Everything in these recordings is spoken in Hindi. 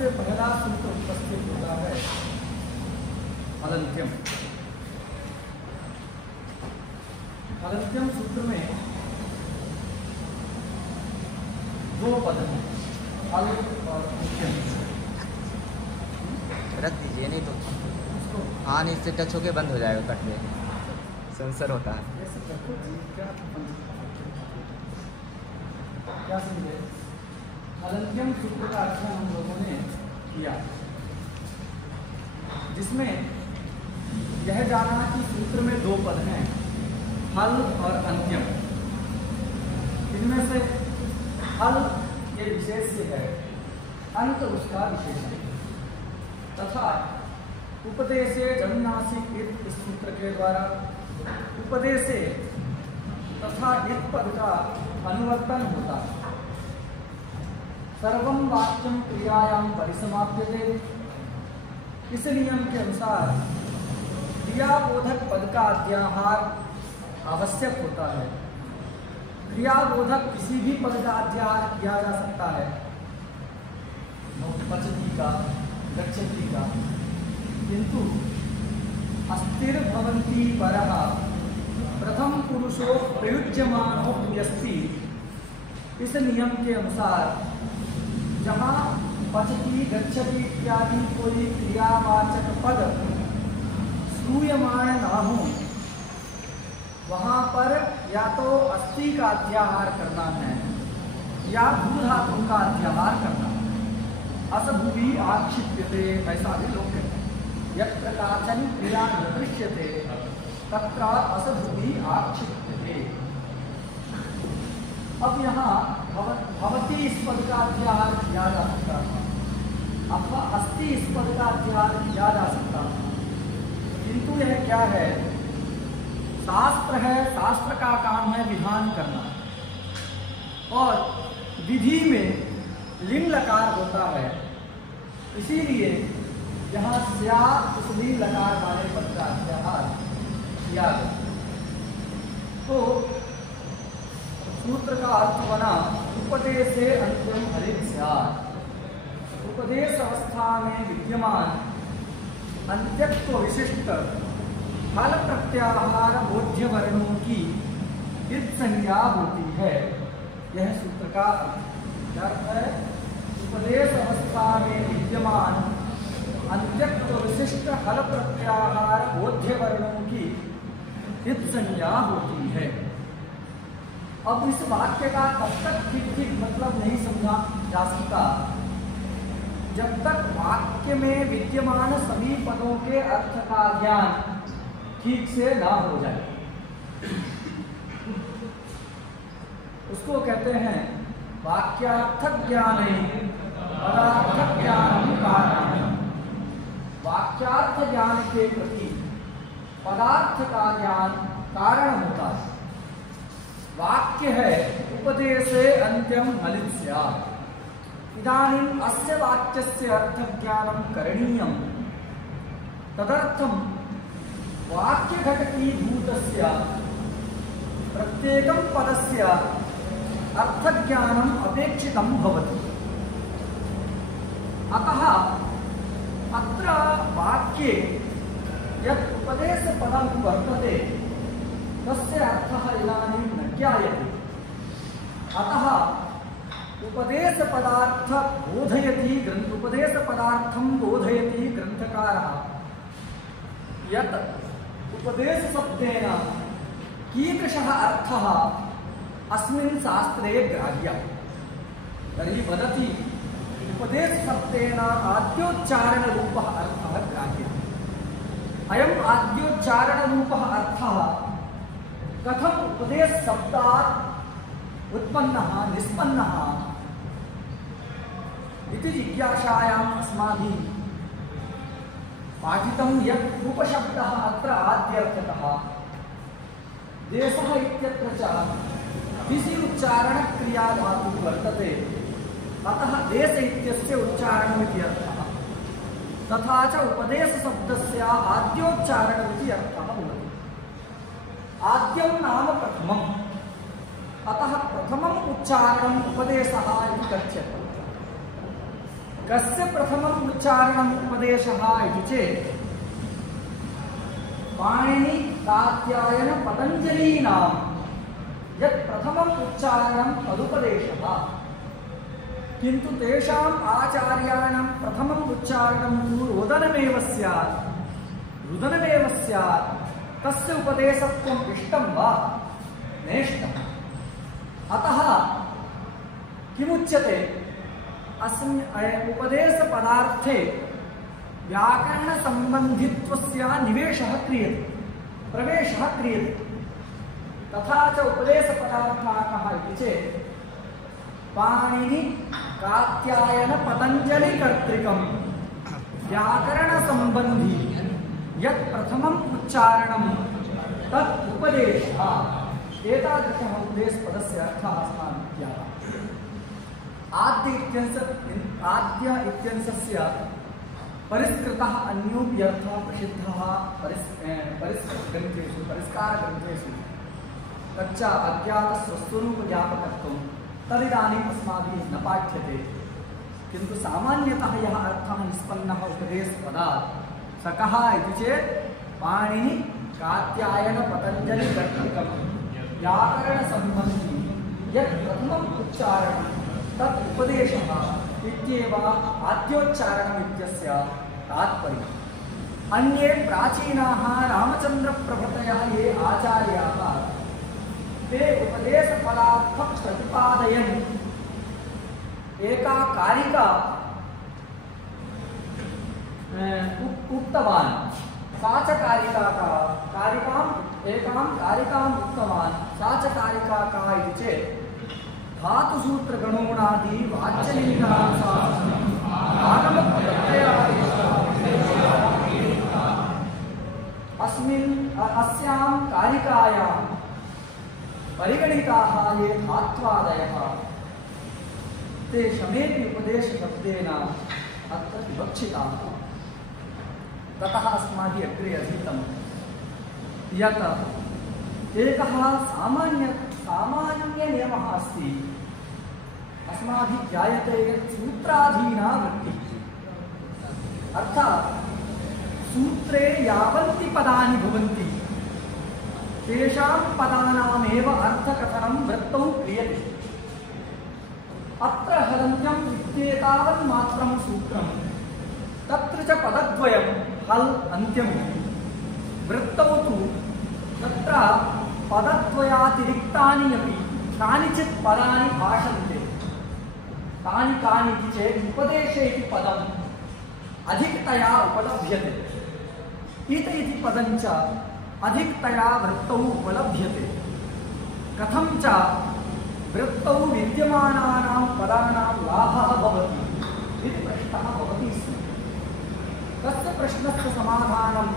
सबसे पहला सूत्र उपस्थित होता है हलन्त्यम। हलन्त्यम सूत्र में दो पद हैं, हल और अन्त्यम। रख दीजिए, नहीं तो हाँ नहीं, इससे टच होके बंद हो जाएगा, कट में सेंसर होता है। क्या समझे? हलन्त्यम सूत्र का अध्ययन हम लोगों ने किया, जिसमें यह जाना कि सूत्र में दो पद हैं, हल और अन्त्यम। इनमें से हल ये विशेष से है, अंत उसका विशेषण। तथा उपदेशे जन्नासिक इस सूत्र के द्वारा उपदेशे तथा इत पद का अनुवर्तन होता है। सर्वं वाक्यम क्रियायाम परिसमाप्यते। इस नियम के अनुसार क्रियाबोधक पद का अध्याहार आवश्यक होता है। क्रियाबोधक किसी भी पद का अध्याहार किया जा सकता है, पचती का, गच्छति का, किंतु अस्थिर भवन्ति परः प्रथम पुरुषो प्रयुज्यमानो यस्ति। इस नियम के अनुसार जहाँ पचती गच्छति इत्यादि कोई क्रियावाचक पद श्रूयमाण ना हो, वहाँ पर या तो अस्थि का अध्याहार करना है या भू धातु का अध्याहार करना है। असभुवि आक्षिप्यते, ऐसा भी लोग कहते हैं। यत्र काचन क्रिया न दृश्यते तत्र असभुवि आक्षिप्यते। अब यहाँ भवती इस पद का अध्याहार किया जा सकता था अथवा अस्ति इस पद का अध्याहार किया जा सकता था, किंतु यह क्या है? शास्त्र है, शास्त्र का काम है विधान करना, और विधि में लिंग लकार होता है, इसीलिए यहाँ स्या उस लिंग लकार वाले पद का अध्याहार किया गया। तो सूत्र का अर्थ बना उपदेशे अन्त्यम हलित स्यात्। उपदेश अवस्था में विद्यमान अंत्यत्व विशिष्ट फल प्रत्याहार बोध्य वर्णों की इद संज्ञा होती है। यह सूत्र का अर्थ है। उपदेश अवस्था में विद्यमान अंत्यत्व विशिष्ट फल प्रत्याहार बोध्य वर्णों की इद संज्ञा होती है। अब इस वाक्य का तब तक ठीक मतलब नहीं समझा जा सकता जब तक वाक्य में विद्यमान सभी पदों के अर्थ का ज्ञान ठीक से ना हो जाए। उसको कहते हैं वाक्यार्थ ज्ञान, पदार्थ ज्ञान कारण। वाक्यार्थ ज्ञान के प्रति पदार्थ का ज्ञान कारण होता है। वाक्य है उपदेशे अन्त्यम हलित स्यात्। इदानीम् अस्य वाक्यस्य अर्थ ज्ञानं करणीयं। तदर्थं वाक्य घटकीभूतस्य प्रत्येकं पदस्य अर्थ ज्ञानम् अपेक्षितं भवति। अतः अत्र वाक्ये यत् उपदेशपदं वर्तते तस्य अर्थः इदानीं न ज्ञायते। अतः उपदेशपदार्थ बोधयति उपदेशपदार्थं बोधयति ग्रंथकारः यत् उपदेशशब्देन कीदृशः अर्थः अस्मिन् शास्त्रे ग्राह्यः। तर्हि वदति उपदेशशब्देन आद्योच्चारणरूपः अर्थः ग्राह्यः। अयम् आद्योच्चारणरूपः अर्थः कथम उपदेश शब्दात् उत्पन्नः निष्पन्नः इति जिज्ञासायाम् अस्माभिः पाठितं यत् उपशब्दः अत्र आद्यर्थकः देशः इत्यत्र च दिशि उच्चारण क्रिया धातुः वर्तते, अतः देश इत्यस्य उच्चारणमिति अर्थः। तथा च उपदेश शब्दस्य आद्योच्चारणमिति अर्थः भवति। आद्यं नाम प्रथमम्, अतः प्रथमम् उच्चारणम् उपदेशः इति कथ्यते। कस्य प्रथमम् उच्चारणम् उपदेशः इति चेत् पाणिनि कात्यायन पतञ्जलीनां यत् प्रथमम् उच्चारणं तदुपदेशः। किन्तु तेषाम् आचार्याणां प्रथमम् उच्चारणं तु रोदनमेव स्यात्, रुदनमेव स्यात्। तस्य उपदेशत्वम् इष्टं वा नेष्टम्। अतः किमुच्यते, अस्मिन् उपदेशपदार्थे व्याकरणसम्बन्धित्वस्य निवेशः क्रियते, प्रवेशः क्रियते। तथा च उपदेशपदार्थः कः इति चेत् पाणिनि कात्यायन पतञ्जलि कर्तृकं व्याकरणसम्बन्धी यत् प्रथमम् उच्चारणं तत् उपदेशः। एतादृशः उपदेशपदस्य अर्थः अस्माभिः ज्ञातः। आद्य इत्यंशस्य परिष्कृतः अन्योऽपि अर्थः प्रसिद्धः परिष्कृतग्रन्थेषु, परिष्कारग्रन्थेषु तच्च अज्ञातस्वस्वरूपज्ञापकत्वं तदिदानीम् अस्माभिः न पाठ्यते। किन्तु सामान्यतः यः अर्थः निष्पन्नः उपदेशपदात् स कः इति चेत् पाणिनि कात्यायन पतञ्जलि कर्तृकं व्याकरणसम्बन्धी यत् प्रथमम् उच्चारणं तत् उपदेशः इत्येव आद्योच्चारणम् इत्यस्य तात्पर्यम्। अन्ये प्राचीनाः रामचन्द्रप्रभृतयः ये आचार्याः ते उपदेशफलार्थं प्रतिपादयन् एका कारिका उक्तवान्। सा च कारिकाम् उक्तवान्। सा च कारिका का इति चेत् धातुसूत्रगणोणादि अस्यां कारिकायां परिगणिताः ये धात्वादयः ते शमेपि उपदेशशब्देन अत्र विवक्षिताः। ततः अस्माभिः अग्रे अधीतं यत् एकः सामान्यनियमः अस्ति। अस्माभिः ज्ञायते यत् सूत्राधीना वृत्तिः, अर्थात् सूत्रे यावन्ति पदानि भवन्ति तेषां पदानामेव अर्थकथनं वृत्तौ क्रियते। अत्र हलन्त्यं इत्येतावन्मात्रं सूत्रं, तत्र च पदद्वयं हल् अन्त्यम्। वृत्तौ तु तत्र पदद्वयातिरिक्तानि अपि कानिचित् पदानि भाषन्ते। तानि कानि इति चेत् उपदेशे इति पदम् अधिकतया उपलभ्यते। इत इति पदं च अधिकतया वृत्तौ उपलभ्यते। कथं च वृत्तौ विद्यमानानां पदानां लाभः भवति इति प्रश्नः भवति स्म। तस्य प्रश्नस्य समाधानं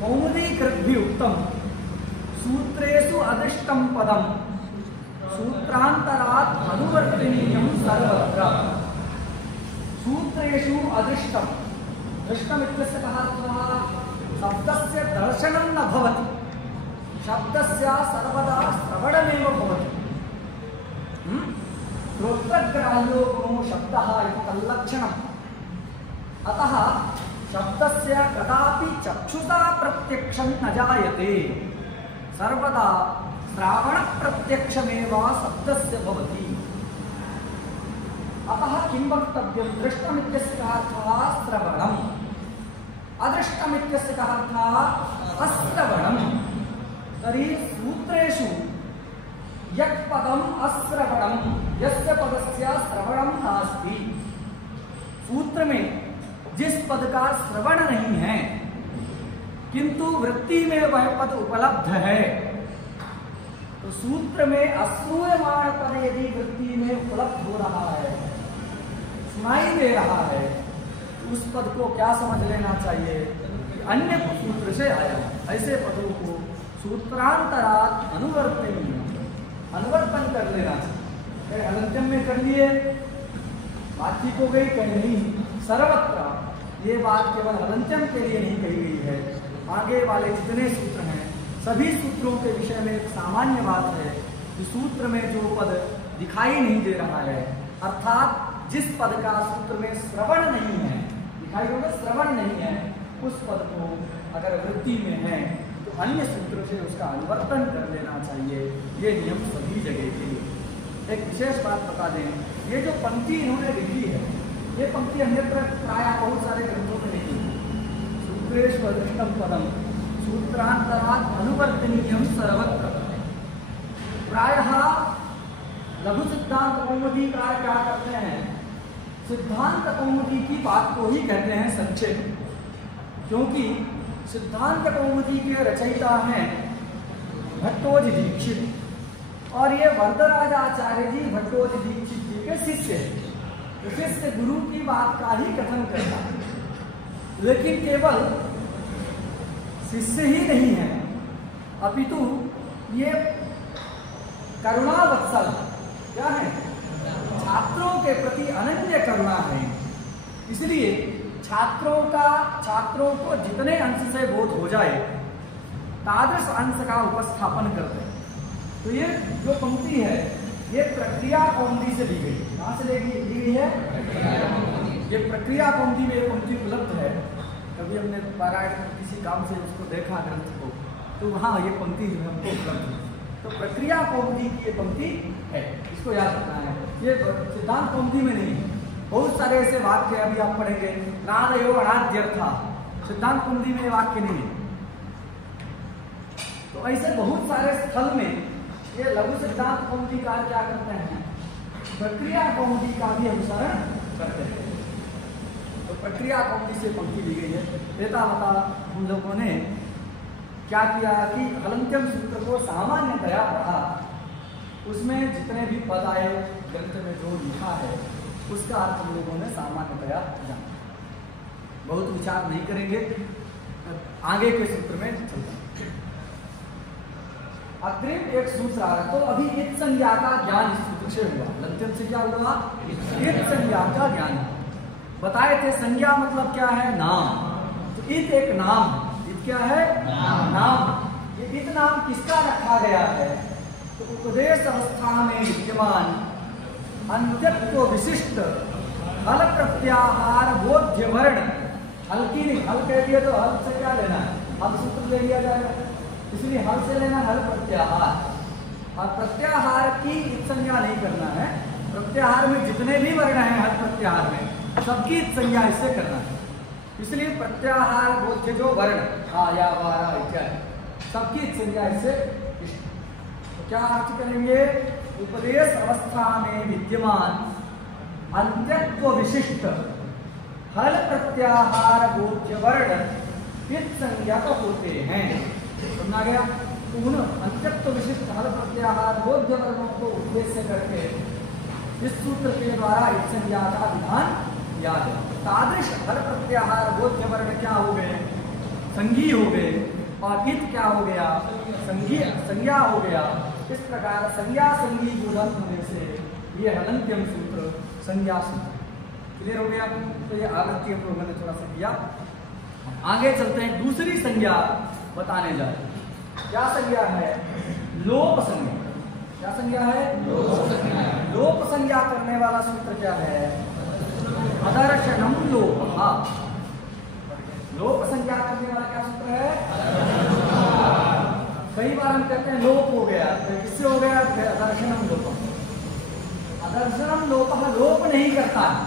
कौमुदीकृद्भिः उक्तं। सूत्रेषु अदृष्टं पदं सूत्रान्तरात् अनुवर्तनीयं सर्वत्र। सूत्रेषु अदृष्टं, दृष्टमित्यस्य कः अर्थः? शब्दस्य दर्शनं न भवति, शब्दस्य सर्वदा श्रवणमेव भवति। श्रोत्रग्राह्यो गुणो शब्दः इति तल्लक्षणम्। अतः शब्दस्य कदापि चक्षुषा प्रत्यक्षं न जायते, सर्वदा श्रावणप्रत्यक्षमेव शब्दस्य भवति। अतः किं वक्तव्यं? दृष्टमित्यस्य कः अर्थः? श्रवणम्। अदृष्टमित्यस्य कः अर्थः? अश्रवणम्। तर्हि सूत्रेषु यत् पदम् अश्रवणं, यस्य पदस्य श्रवणं नास्ति, सूत्र में जिस पद का श्रवण नहीं है किंतु वृत्ति में वह पद उपलब्ध है, तो सूत्र में अश्रूयमाण पद यदि वृत्ति में उपलब्ध हो रहा है, सुनाई दे रहा है, तो उस पद को क्या समझ लेना चाहिए? अन्य सूत्र से आया। ऐसे पदों को सूत्रांतरात् अनुवर्तन कर लेना चाहिए। हलन्त्यम में कर लिए, बात ठीक हो गई, कहीं नहीं। सर्वत्र ये बात केवल हलन्त्यम के लिए नहीं कही गई है, आगे वाले जितने सूत्र हैं सभी सूत्रों के विषय में एक सामान्य बात है कि सूत्र में जो पद दिखाई नहीं दे रहा है, अर्थात जिस पद का सूत्र में श्रवण नहीं है, दिखाई देगा श्रवण नहीं है, उस पद को अगर वृत्ति में है तो अन्य सूत्र से उसका अनुवर्तन कर लेना चाहिए। ये नियम सभी जगह के लिए। एक विशेष बात बता दें, ये जो पंक्ति इन्होंने लिखी है, ये पंक्ति अन्यत्र प्रायः बहुत सारे ग्रंथों में लिखी है। सूत्रेश्वर दृष्टम पदम सूत्रांतरात् अनुवर्तनीयम सर्वत्र। प्रायः लघु सिद्धांत कौमुदीकार क्या करते हैं, सिद्धांत कौमुदी की बात को ही कहते हैं संक्षेप, क्योंकि सिद्धांत कौमुदी के रचयिता हैं भट्टोज दीक्षित और ये वरदराज आचार्य जी भट्टोज दीक्षित जी के शिष्य हैं। तो शिष्य गुरु की बात का ही कथन करता है, लेकिन केवल शिष्य ही नहीं है, अपितु ये करुणावत्सल क्या है, छात्रों के प्रति अनन्य करुणा है। इसलिए छात्रों को जितने अंश से बोध हो जाए तादृश अंश का उपस्थापन करते हैं। तो ये जो पंक्ति है ये प्रक्रिया कौमुदी से ली गई। कहाँ से ली गई है? ये प्रक्रिया कौमुदी में ये पंक्ति उपलब्ध है। कभी हमने पारायण किसी काम से उसको देखा ग्रंथ को, तो वहाँ ये पंक्ति जो है हमको उपलब्ध है। तो प्रक्रिया कौमुदी की ये पंक्ति है, इसको याद रखना है। ये सिद्धांत कौमुदी में नहीं है। बहुत सारे ऐसे वाक्य अभी आप पढ़ेंगे, नादयो अनाद्यर्था, सिद्धांत कौमुदी में वाक्य नहीं है। तो ऐसे बहुत सारे स्थल में ये लघु सिद्धांत कौमुदीकार क्या करते हैं, प्रक्रिया कौमुदी का भी अनुसरण करते हैं। तो प्रक्रिया कौमुदी से पंक्ति ली गई है। एतावता हम लोगों ने क्या किया कि हलन्त्यम सूत्र को सामान्यतया पढ़ा, उसमें जितने भी पद आए ग्रंथ में जो लिखा है उसका अर्थ हम लोगों ने सामान्यतया जाना। बहुत विचार नहीं करेंगे, आगे के सूत्र में चलते हैं। अग्रिम एक सूत्र आ रहा, तो अभी इत संज्ञा का ज्ञान इस सूत्र से हुआ। लक्षण से क्या हुआ? इत संज्ञा का ज्ञान बताए थे। संज्ञा मतलब क्या है? नाम। तो इत एक नाम, इत क्या है? नाम। ये इत नाम किसका रखा गया है? तो उपदेश अवस्था में विद्यमान अंत्यत्व विशिष्ट हल प्रत्याहार बोध्य वर्ण, हल्की नहीं, हल कह दिया तो हल से क्या लेना है? हल सूत्र ले लिया जाएगा, इसलिए हल से लेना हल प्रत्याहार। और प्रत्याहार की संज्ञा नहीं करना है। प्रत्याहार में जितने भी वर्ण हैं हल प्रत्याहार में सबकी संज्ञा इससे करना है। इसलिए प्रत्याहार बोध्य जो वर्ण आ या वारा इत्यादि सबकी संज्ञा इससे। तो क्या अर्थ करेंगे? उपदेश अवस्था में विद्यमान अंत्यत्व विशिष्ट हल प्रत्याहार बोध्य वर्ण इत संज्ञा को होते हैं। समझा गया? तो उन अंत्यत्व विशिष्ट हल प्रत्याहार बोध्य वर्णों को उद्देश्य करके इस सूत्र के द्वारा इत संज्ञा का विधान याद है। तादृश हल प्रत्याहार बोध्य वर्ण क्या हो गए? संज्ञी हो गए। और इत क्या हो गया? संज्ञा हो गया। इस प्रकार संज्ञा संज्ञी बोधन होने से ये हलन्त्यम सूत्र संज्ञा सूत्र। क्लियर हो गया? तो ये आवृत्ति हम लोगों ने थोड़ा सा किया। आगे चलते हैं, दूसरी संज्ञा बताने जा रहे हैं। क्या संज्ञा है? लोप संज्ञा। क्या संज्ञा है? लोप संज्ञा करने वाला सूत्र क्या है? अदर्शनम लोपः। लोप संज्ञा करने वाला क्या सूत्र है? कई बार हम कहते हैं लोप हो गया, तो किससे हो गया? अदर्शनम लोपः। अदर्शनम लोपः लोप नहीं करता है,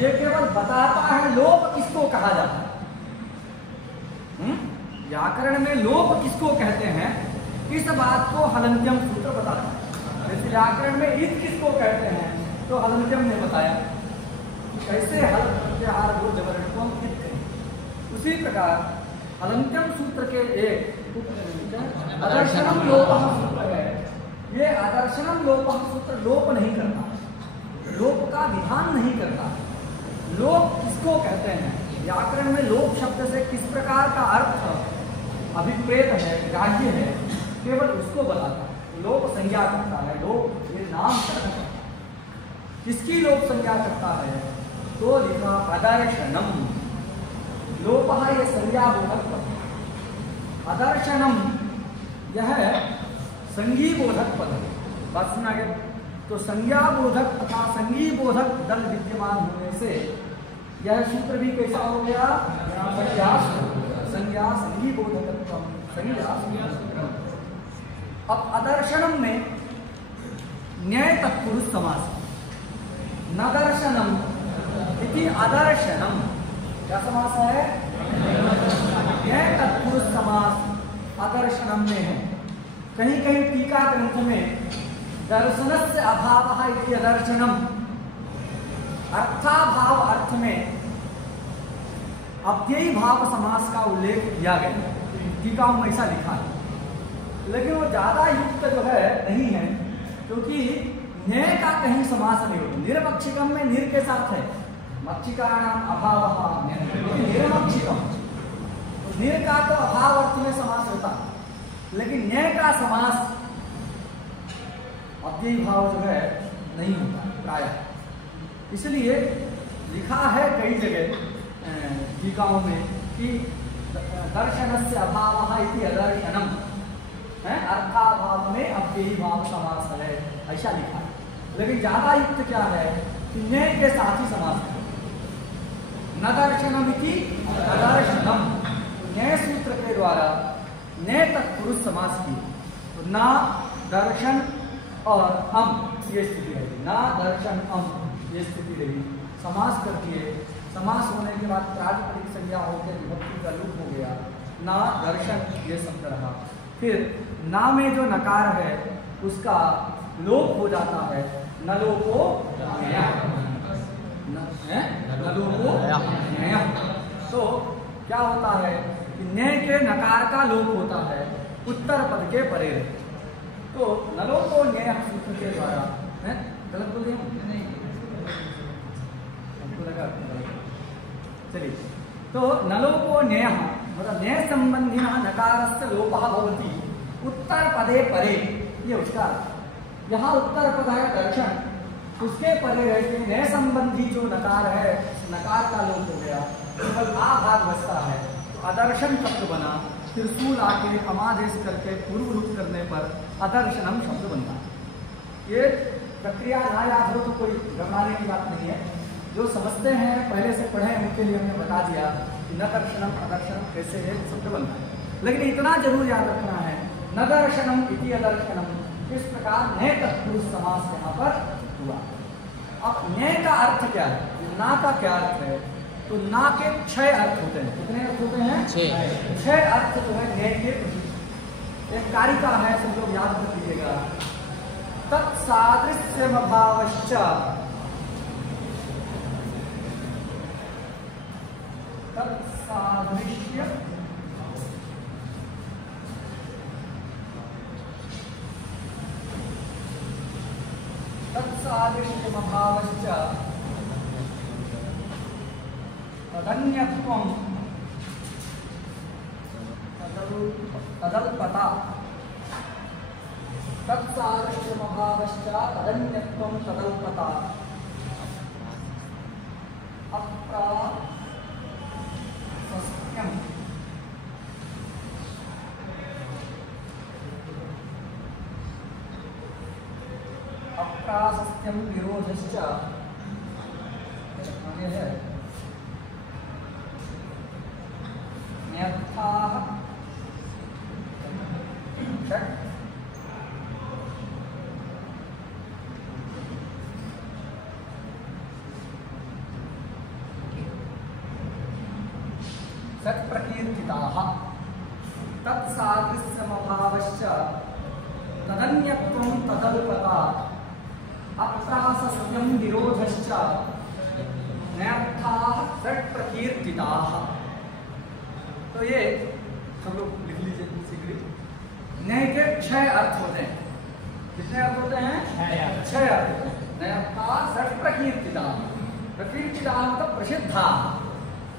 ये केवल बताता है लोप किसको कहा जाता है। व्याकरण में लोप किसको कहते हैं इस बात को हलन्त्यम सूत्र बताता है। जैसे व्याकरण में इत किसको कहते हैं तो हलन्त्यम ने बताया कैसे हल प्रत्याहार बोध्य वर्ण को हम इत कहें। उसी प्रकार हलन्त्यम सूत्र के एक आदर्शनम लोपः सूत्र है। ये आदर्शनम लोपः सूत्र लोप नहीं करता, लोप का विधान नहीं करता। लोप किसको कहते हैं? व्याकरण में लोप शब्द से किस प्रकार का अर्थ अभिप्रेत है, ग्राह्य है, केवल उसको बताता है। लोप संज्ञा करता है। लोप ये नाम करता है। किसकी लोप संज्ञा करता है? तो लिखा अदर्शनम। लोपः ये संज्ञा बोधक पद, अदर्शनम यह संज्ञी बोधक पद। बात सुना गया? तो संज्ञा बोधक तथा संगी बोधक दल विद्यमान होने से यह सूत्र भी कैसा हो गया? संज्ञा संगी बोधकत्व संज्ञा। अब अदर्शनम में न्याय तत्पुरुष समास, न दर्शनम इति अदर्शनम क्या समास है? न्याय तत्पुरुष समास अदर्शनम में है। कहीं कहीं टीका ग्रंथ में दर्शनस्य अभावः इति अदर्शनम, अर्थाभाव अर्थ में अव्ययी भाव समास का उल्लेख किया गया, टीकाओं में ऐसा लिखा है। लेकिन वो ज्यादा युक्त जो है नहीं है, क्योंकि न्याय का कहीं समास नहीं होता। निरमक्षिकम में निर के साथ है, मक्षिकाणाम अभावः निरमक्षिकम, निर का तो अभाव अर्थ में समास होता, लेकिन न्याय का समास अव्ययी भाव जो है नहीं होता प्रायः। इसलिए लिखा है कई जगह टीकाओं में कि दर्शनस्य अभावः इति अदर्शनम है, अर्थाभाव में अव्ययी भाव समास है, ऐसा लिखा है। लेकिन ज्यादा युक्त क्या है कि न्याय के साथ ही समास है। न दर्शनम इति अदर्शनम, न्याय सूत्र के द्वारा न्याय तत्पुरुष समास किए, तो ना दर्शन और अम ये स्थिति रही, ना दर्शन अम ये स्थिति रही। समास कर दिए, समास होने के बाद प्रातिपदिक संज्ञा होकर विभक्ति का लोप हो गया, ना दर्शन ये शब्द रहा। फिर ना में जो नकार है उसका लोप हो जाता है, न लोपो नया, न लोपो नया। तो क्या होता है कि ने के नकार का लोप होता है उत्तर पद के परे। तो नलोपो न्याय सूत्र के द्वारा है, गलत बोल दिया हमको लगा, चलिए। तो नलोपो न्याय मतलब न्याय संबंधी नकारस्य लोपः भवति उत्तर पदे परे, ये उसका यहाँ उत्तर पद है दर्शन, उसके परे रहते न्याय संबंधी जो नकार है नकार का लोप हो गया, केवल आ भाग बचता है। तो अदर्शन शब्द बना, फिर सूल आके समादेश करके पूर्व रूप करने पर अदर्शनम शब्द बनता है। ये प्रक्रिया ना याद हो तो कोई घबराने की बात नहीं है। जो समझते हैं पहले से पढ़े हैं उनके लिए हमने बता दिया कि न दर्शनम अदर्शनम कैसे है शब्द बनता है। लेकिन इतना जरूर याद रखना है, न दर्शनम इति अदर्शनम, इस प्रकार न्याय तत्पुरुष समास यहाँ पर हुआ। अब न्याय का अर्थ क्या है, ना का क्या अर्थ है? तो ना के 6 अर्थ होते हैं। कितने अर्थ होते हैं? 6 अर्थ जो है न्याय के। एक कारिका है, सब लोग याद कर लीजिएगा। तत्सादृश्यमभावश्च, तत्सादृश्य तत्सादृश्यमभावश्च तदन्यत्वं तदल्पता, तत्सादृश्यमभावश्च तदन्यत्वं तदल्पता अप्राशस्त्यम् अप्राशस्त्यं विरोधश्च, आगे है न्यर्थाः षट् सत्प्रकीर्तिताः, तत्सादृश्यमभावश्च तदन्यत्वं तदल्पता अप्राशस्त्यं विरोधश्च न्यर्थाः सत्प्रकीर्तिताः। तो ये सब लोग लिख लीजिए सीखिए। न्याय के 6 अर्थ होते हैं। कितने अर्थ होते हैं? 6 अर्थ होते हैं। न्यायता सत्प्रकीर्तिता, प्रकीर्तिता मतलब प्रसिद्धा।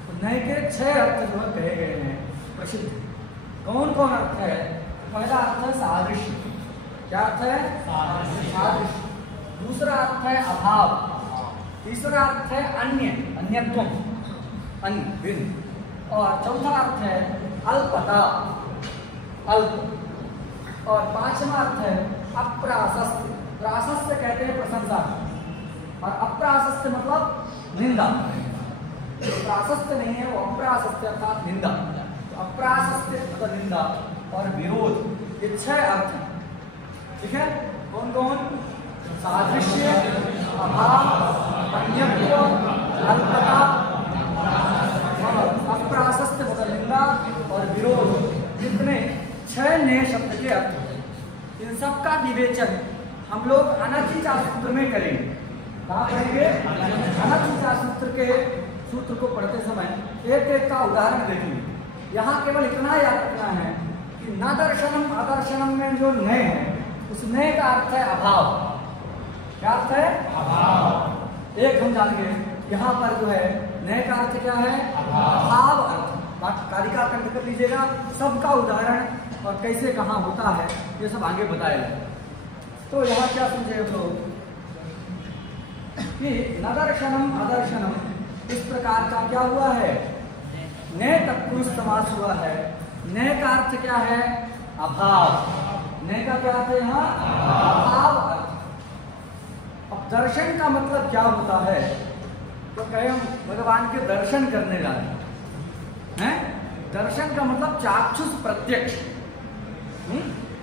तो न्याय के 6 अर्थ जो कहे गए हैं प्रसिद्ध। कौन कौन अर्थ है? पहला अर्थ है सादृश्य। क्या अर्थ है? सादृश्य। दूसरा अर्थ है अभाव। तीसरा अर्थ है अन्य, अन्यत्वम, अन्य भिन्न। और चौथा अर्थ है अल्पता, अल्प। और 5वां अर्थ है अप्राशस्त, प्राशस्य कहते हैं प्रशंसा और अप्राशस्य मतलब निंदा। जो प्राशस्य नहीं है वो अप्राशस्य अर्थात निंदा। तो अप्राशस्य मतलब निंदा और विरोध, ये 6 अर्थ हैं। ठीक है, कौन कौन? सादृश्य, अभाव, अन्यत्व, अल्पता, अप्राशस्य मतलब निंदा और विरोध, जितने 6 नए शब्द के अर्थ हैं, इन सब का विवेचन हम लोग अनचिचा सूत्र में करेंगे। कहाँ करेंगे? अनचिचा सूत्र के सूत्र को पढ़ते समय एक एक का उदाहरण देखेंगे। यहाँ केवल इतना याद रखना है कि न दर्शनम अदर्शनम में जो नए है उस नए का अर्थ है अभाव। क्या अर्थ है? अभाव। एक हम जान गए, यहाँ पर जो है नए का अर्थ क्या है? अभाव अर्थ। कारिका खंड कर लीजिएगा, सबका उदाहरण और कैसे कहाँ होता है ये सब आगे बताया जाए। तो यहाँ क्या समझे तो कि न दर्शनम अदर्शनम इस प्रकार का क्या हुआ है? नए तत्पुरुष समास हुआ है। नए का अर्थ क्या है? अभाव। नए का क्या अर्थ है यहाँ? अभाव अर्थ। अब दर्शन का मतलब क्या होता है? तो कहे हम भगवान के दर्शन करने जा रहे हैं। दर्शन का मतलब चाक्षुष प्रत्यक्ष।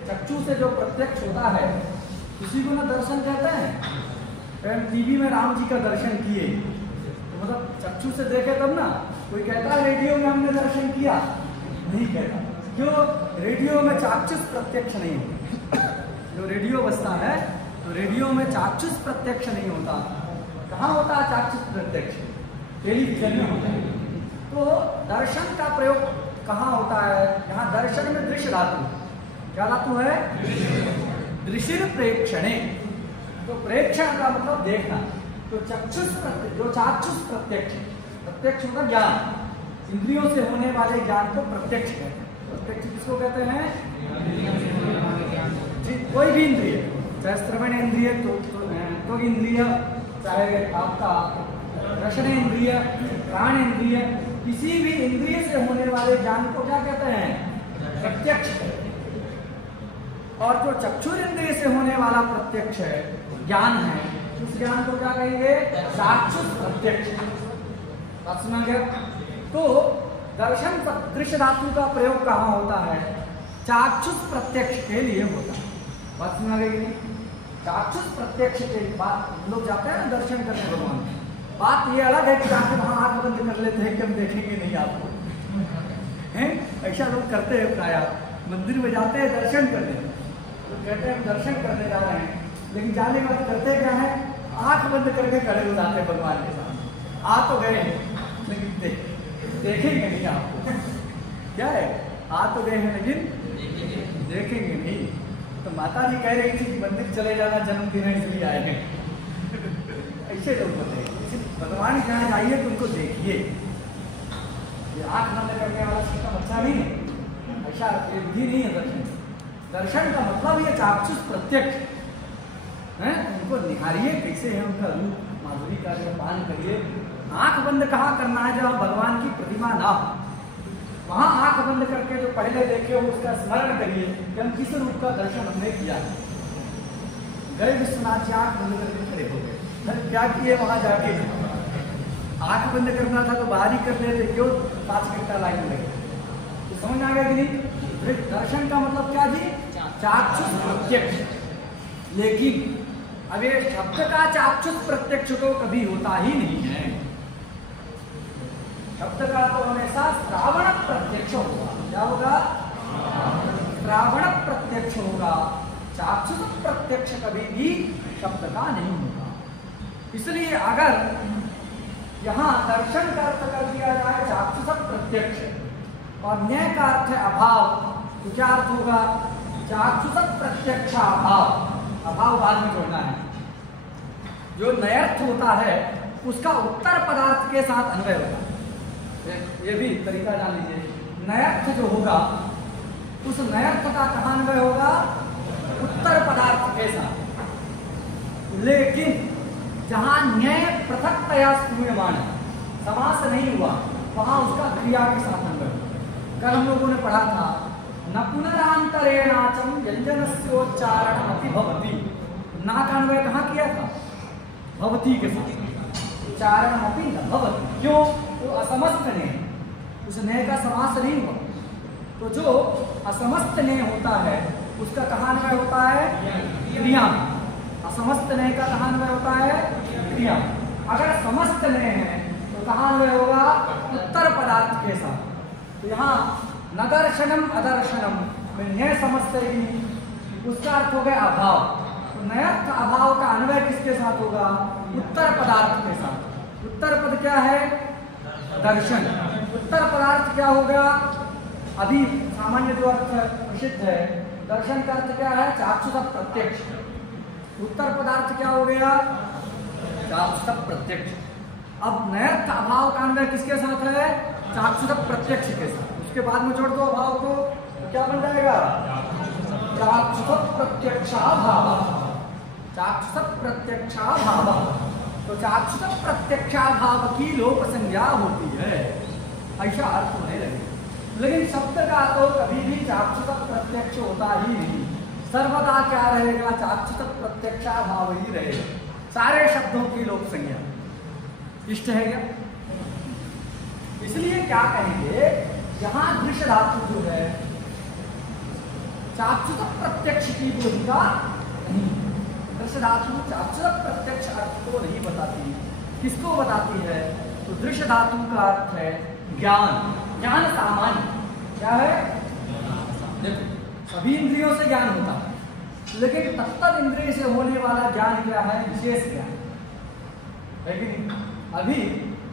चक्षु से जो प्रत्यक्ष होता है उसी को ना दर्शन कहते हैं। टीवी में राम जी का दर्शन किए तो मतलब चक्षु से देखे तब ना। कोई कहता है रेडियो में हमने दर्शन किया, नहीं कहता। क्यों? रेडियो में चाक्षुष प्रत्यक्ष नहीं होता। जो रेडियो बजता है तो रेडियो में चाक्षुष प्रत्यक्ष नहीं होता। कहाँ होता है चाक्षुष प्रत्यक्ष? टेलीविजन में होता है। तो दर्शन का प्रयोग कहाँ होता है? यहाँ दर्शन में दृश्य धातु। क्या धातु है? दृश्य प्रेक्षणे। तो प्रेक्षण का मतलब देखना। तो चक्षुष जो चाक्षुष प्रत्यक्ष, प्रत्यक्ष होगा ज्ञान, इंद्रियों से होने वाले ज्ञान को प्रत्यक्ष कहते हैं। प्रत्यक्ष किसको कहते हैं? कोई भी इंद्रिय, चाहे श्रवण इंद्रिय, तो इंद्रिय, चाहे आपका रसने इंद्रिय, प्राण इंद्रिय, किसी भी इंद्रिय से होने वाले ज्ञान को क्या कहते हैं? प्रत्यक्ष। और जो चक्षुर इंद्रिय से होने वाला प्रत्यक्ष है, ज्ञान है, उस ज्ञान को क्या कहेंगे? चाक्षुष प्रत्यक्ष। तो दर्शन दृश्य धातु का प्रयोग कहाँ होता है? चाक्षुष प्रत्यक्ष के लिए होता है। बात सुना गई? चाक्षुष प्रत्यक्ष के बाद लोग जाते हैं ना दर्शन करने भगवान। बात ये अलग है कि जाके वहां आंख बंद कर लेते हैं कि हम देखेंगे नहीं आपको, हैं? ऐसा लोग करते हैं प्राय। मंदिर में जाते हैं दर्शन करने, तो कहते हैं हम दर्शन करने जा रहे हैं, लेकिन जाने के बाद करते क्या है? आंख बंद करके खड़े हो जाते हैं भगवान के सामने। आ तो गए हैं लेकिन देखेंगे नहीं आपको। क्या है? आ तो गए हैं लेकिन देखेंगे नहीं। तो माता जी कह रही थी कि मंदिर चले जाना जन्मदिन है इसलिए आए हैं। ऐसे लोग होते हैं। भगवान जहाँ जाइए तो उनको देखिए। ये आंख बंद करने वाला सिस्टम अच्छा नहीं है, ऐसा विधि नहीं है दर्शन। दर्शन का मतलब ये चाक्षुष प्रत्यक्ष है। उनको निहारिए कैसे है उनका रूप, माधुरी का पान करिए। आंख बंद कहाँ करना है? जहाँ भगवान की प्रतिमा ना हो वहां आंख बंद करके जो पहले देखे हो उसका स्मरण करिए कि हम किस रूप का दर्शन हमने किया। गए विश्वनाथ जी आंख बंद करके खड़े हो गए, फिर क्या किए? वहां जाके आंख बंद करना था तो बाहर ही कर लेते, क्यों 5 घंटा लाइन लगे? तो समझ आ गया कि नहीं? दर्शन का मतलब क्या जी? चाक्षुष प्रत्यक्ष। लेकिन अब ये शब्द का चाक्षुष प्रत्यक्ष तो कभी होता ही नहीं है। शब्द का तो हमेशा श्रावण प्रत्यक्ष होगा। क्या होगा? श्रावण प्रत्यक्ष होगा। चाक्षुष प्रत्यक्ष कभी भी शब्द का नहीं होगा। इसलिए अगर यहाँ दर्शन का अर्थ कर दिया जाए चाक्षुष प्रत्यक्ष और न्याय का अर्थ है अभाव, तो क्या अर्थ होगा? चाक्षुष प्रत्यक्ष अभाव। अभाव बाद में जोड़ना है। जो नयर्थ होता है उसका उत्तर पदार्थ के साथ अन्वय होगा। ये भी तरीका जान लीजिए। नयर्थ जो होगा उस नयर्थ का कहाँ अन्वय होगा? उत्तर पदार्थ के साथ। लेकिन जहां न्याय पृथकतया स्तूयमान समास नहीं हुआ वहां उसका क्रिया के साथ अन्वय होगा। कल हम लोगों ने पढ़ा था न पुनरांतरेणाचम व्यंजनस्योच्चारणमपि भवति। ना का अन्वय कहाँ किया था? भवती के साथ। उच्चारण अपनी न भवती, क्यों? तो असमस्त ने, उस ने का समास नहीं हुआ। तो जो असमस्त ने होता है उसका कहाँ अन्वय होता है? क्रिया में। असमस्त ने का कहाँ अन्वय होता है? क्रिया। अगर समस्त ने है तो कहाँ अन्वय होगा? उत्तर पदार्थ के साथ। तो यहाँ नदर्शनम अदर्शनम में न्याय समझते ही उसका अर्थ हो गया अभाव। तो नयर्थ अभाव का अन्वय किसके साथ होगा? उत्तर पदार्थ के साथ। उत्तर पद क्या है? दर्शन। उत्तर पदार्थ क्या होगा? अभी सामान्य जो अर्थ प्रसिद्ध है, दर्शन का अर्थ क्या है? चाक्षुष प्रत्यक्ष। उत्तर पदार्थ क्या हो गया? चाक्षुष प्रत्यक्ष। अब नयर्थ अभाव का अन्वय किसके साथ है? चाक्षुष प्रत्यक्ष के साथ। उसके बाद में जोड़ दो अभाव को, तो क्या बन जाएगा? चाक्षुष प्रत्यक्षाभाव। चाक्षुष प्रत्यक्षाभाव। तो चाक्षुष प्रत्यक्षाभाव की लोप संज्ञा होती है, ऐसा अर्थ होने लगे। लेकिन शब्द का तो कभी भी चाक्षुष प्रत्यक्ष होता ही नहीं, सर्वदा क्या रहेगा? चाक्षुष प्रत्यक्षाभाव ही रहेगा। सारे शब्दों की लोप संज्ञा इष्ट है क्या? इसलिए क्या कहेंगे, यहां दृश्य धातु जो है चाक्षुष प्रत्यक्ष की भूमिका नहीं। दृश्य धातु चाक्षुष प्रत्यक्ष अर्थ को नहीं बताती। किसको बताती है? तो दृश्य धातु का अर्थ है ज्ञान। ज्ञान सामान्य क्या है? देखो, सभी इंद्रियों से ज्ञान होता है, लेकिन तत्त इंद्रिय से होने वाला ज्ञान क्या है? विशेष ज्ञान है कि नहीं? अभी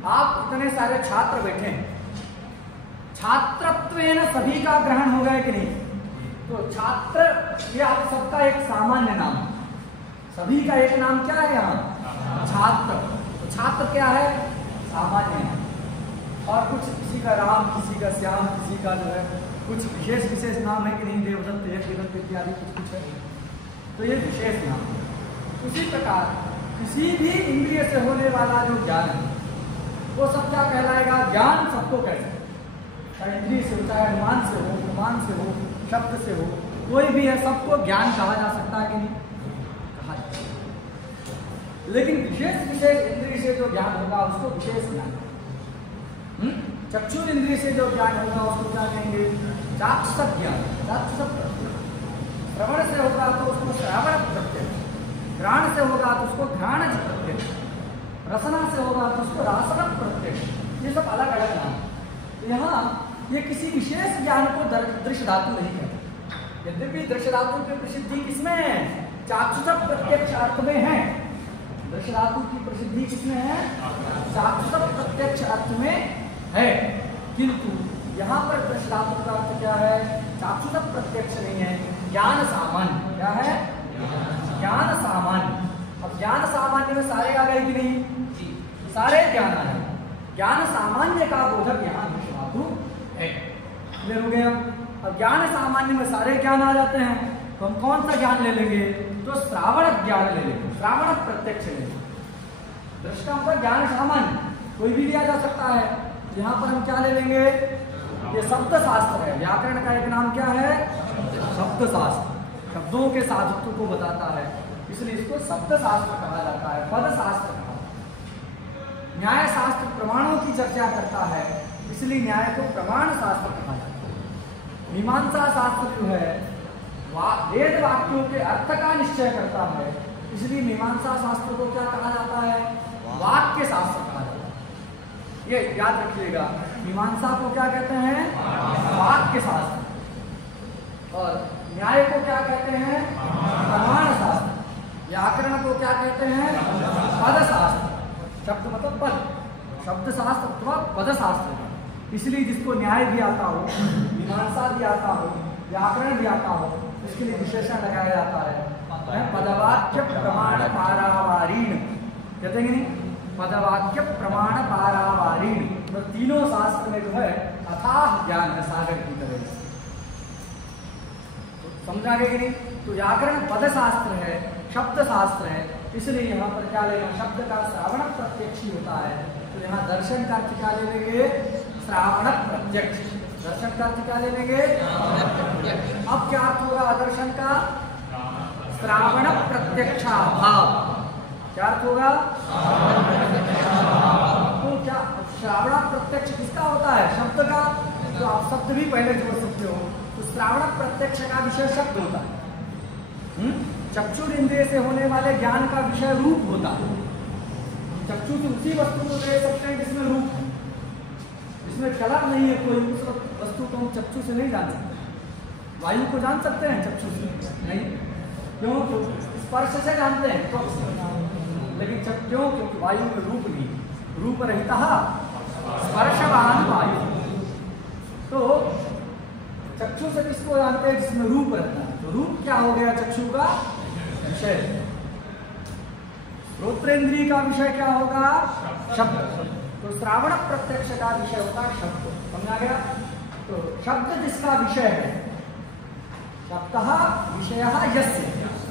आप इतने सारे छात्र बैठे हैं, छात्रत्वेन सभी का ग्रहण हो गया कि नहीं? तो छात्र ये आप सबका एक सामान्य नाम, सभी का एक नाम क्या है यहाँ? छात्र। तो छात्र क्या है? सामान्य नाम। और कुछ किसी का राम, किसी का श्याम, किसी का जो है कुछ विशेष विशेष नाम है कि नहीं? देवदत्त, यज्ञदत्त इत्यादि कुछ कुछ है, तो ये विशेष नाम है। उसी प्रकार किसी भी इंद्रिय से होने वाला जो ज्ञान है वो सब क्या कहलाएगा? ज्ञान सबको कहते हैं, चाहे इंद्रिय से हो, चाहे अनुमान से हो, उपमान से हो, शब्द से हो, कोई भी है, सबको ज्ञान कहा जा सकता है कि नहीं? कहा जा सकता है। लेकिन विशेष विशेष इंद्रिय से जो ज्ञान होगा उसको विशेष ज्ञान। चक्षु इंद्रिय से जो ज्ञान होगा उसको क्या कहेंगे? चाक्षुष ज्ञान, चाक्षुष प्रत्यक्ष। श्रवण से होगा तो उसको श्रावण प्रत्यक्ष, घ्राण से होगा तो उसको घ्राण प्रत्यक्ष, रसना से होगा तो उसको रासना प्रत्यक्ष। ये सब अलग अलग नाम। तो यहाँ ये किसी विशेष ज्ञान को दृश्य धातु नहीं कहते। यद्यपि दृश्य धातु की प्रसिद्धि किसमें है? चाक्षुष प्रत्यक्ष अर्थ में है। दृश्य धातु की प्रसिद्धि किसमें है? चाक्षुष प्रत्यक्ष अर्थ में है। किंतु यहाँ पर दृश्य धातु का अर्थ क्या है? चाक्षुष प्रत्यक्ष नहीं है, ज्ञान सामान्य। क्या है? ज्ञान सामान्य। अब ज्ञान सामान्य में सारे आ गए कि नहीं? सारे ज्ञान आ गए। ज्ञान सामान्य का बोधक यहाँ दृश्य धातु है। क्लियर हो गया? अब ज्ञान सामान्य में सारे ज्ञान आ जाते हैं, तो हम कौन सा ज्ञान ले लेंगे? तो श्रावण ज्ञान ले लेंगे, श्रावण प्रत्यक्ष ले लेंगे। दृष्टा पर ज्ञान सामान्य कोई भी लिया जा सकता है। यहाँ पर हम क्या ले लेंगे? ये शब्द शास्त्र है। व्याकरण का एक नाम क्या है? शब्द शास्त्र। शब्दों के साधुत्व को बताता है, इसलिए इसको शब्द शास्त्र कहा जाता है, पद शास्त्र कहा जाता है। न्याय शास्त्र प्रमाणों की चर्चा करता है, इसलिए न्याय को प्रमाण शास्त्र कहा जाता है। मीमांसा शास्त्र जो है वेद वाक्यों के अर्थ का निश्चय करता है, इसलिए मीमांसा शास्त्र को क्या कहा जाता है? वाक्य शास्त्र कहा जाता है। ये याद रखिएगा, मीमांसा को क्या कहते हैं? वाक्य शास्त्र। और न्याय को क्या कहते हैं? प्रमाण शास्त्र। व्याकरण को क्या कहते हैं? पद शास्त्र। शब्द मतलब पद, शब्द शास्त्र अथवा पद शास्त्र। इसलिए जिसको न्याय भी आता हो, मीमांसा भी आता हो, व्याकरण भी आता हो, उसके लिए विशेषण लगाया जाता है पदवाक्य प्रमाण पारावारीण। कहते हैं नहीं? पदवाक्य प्रमाण पारावारीण। तो तीनों शास्त्र में जो है अथाह ज्ञान है, सागर की तरह। तो समझा गया कि नहीं? तो व्याकरण पद शास्त्र है, शब्द शास्त्र है, इसलिए यहाँ पर क्या लेना? शब्द का श्रावण प्रत्यक्ष ही होता है। तो यहाँ दर्शन का अर्थ क्या ले लेंगे? श्रावण प्रत्यक्ष। दर्शन का अर्थ क्या ले लेंगे? अब क्या अर्थ होगा दर्शन का? श्रावण प्रत्यक्षाभाव। क्या अर्थ होगा? तो क्या श्रावण प्रत्यक्ष किसका होता है? शब्द का। तो आप शब्द भी पहले जोड़ सकते हो। तो श्रावण प्रत्यक्ष का विषय शब्द होता है। चक्षुर इंद्रिय से होने वाले ज्ञान का विषय रूप होता है। चक्षु से उसी वस्तु को देख सकते हैं जिसमें रूप है, जिसमें कलर नहीं है कोई, उस वस्तु को हम चक्षु से नहीं जान सकते। वायु को जान सकते हैं चक्षु से? नहीं। क्यों? स्पर्श से जानते हैं तो, लेकिन क्यों? क्योंकि वायु में रूप नहीं, रूप रहिता स्पर्शवान वायु। तो चक्षु से किसको जानते हैं? जिसमें रूप रहता है। तो रूप क्या हो गया? चक्षु का विषय। श्रोत्रेंद्रिय का विषय क्या होगा? शब्द। तो श्रावण प्रत्यक्ष का विषय होता है शब्द। समझा गया? तो शब्द जिसका विषय है, शब्दः विषयः यस्य,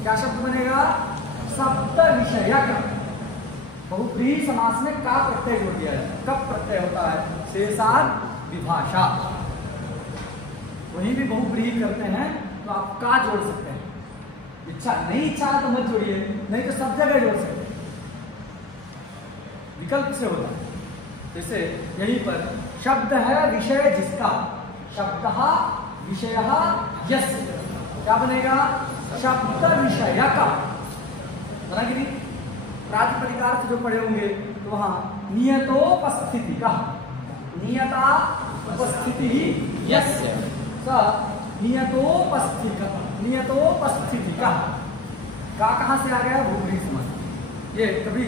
क्या शब्द बनेगा? शब्द विषयक। बहुब्रीहि समास में का प्रत्यय जोड़ दिया है। कब प्रत्यय होता है? शेषाद विभाषा। वहीं भी बहुब्रीहि करते हैं तो आप का जोड़ सकते हैं। इच्छा नहीं, इच्छा तो मत जोड़िए, नहीं तो सब जगह जोड़ सकते हैं, विकल्प से होता है। जैसे यहीं पर शब्द है विषय जिसका, शब्दः विषयः यस्य, क्या बनेगा? शब्द विषय का। बना कि नहीं? प्रातिपदिकार्थ जो पढ़े होंगे तो वहां नियतोपस्थिति का, नियता उपस्थिति यस्य, स नियतोपस्थिति, नियतोपस्थिति का कहां से आ गया? भूगोल समास। ये कभी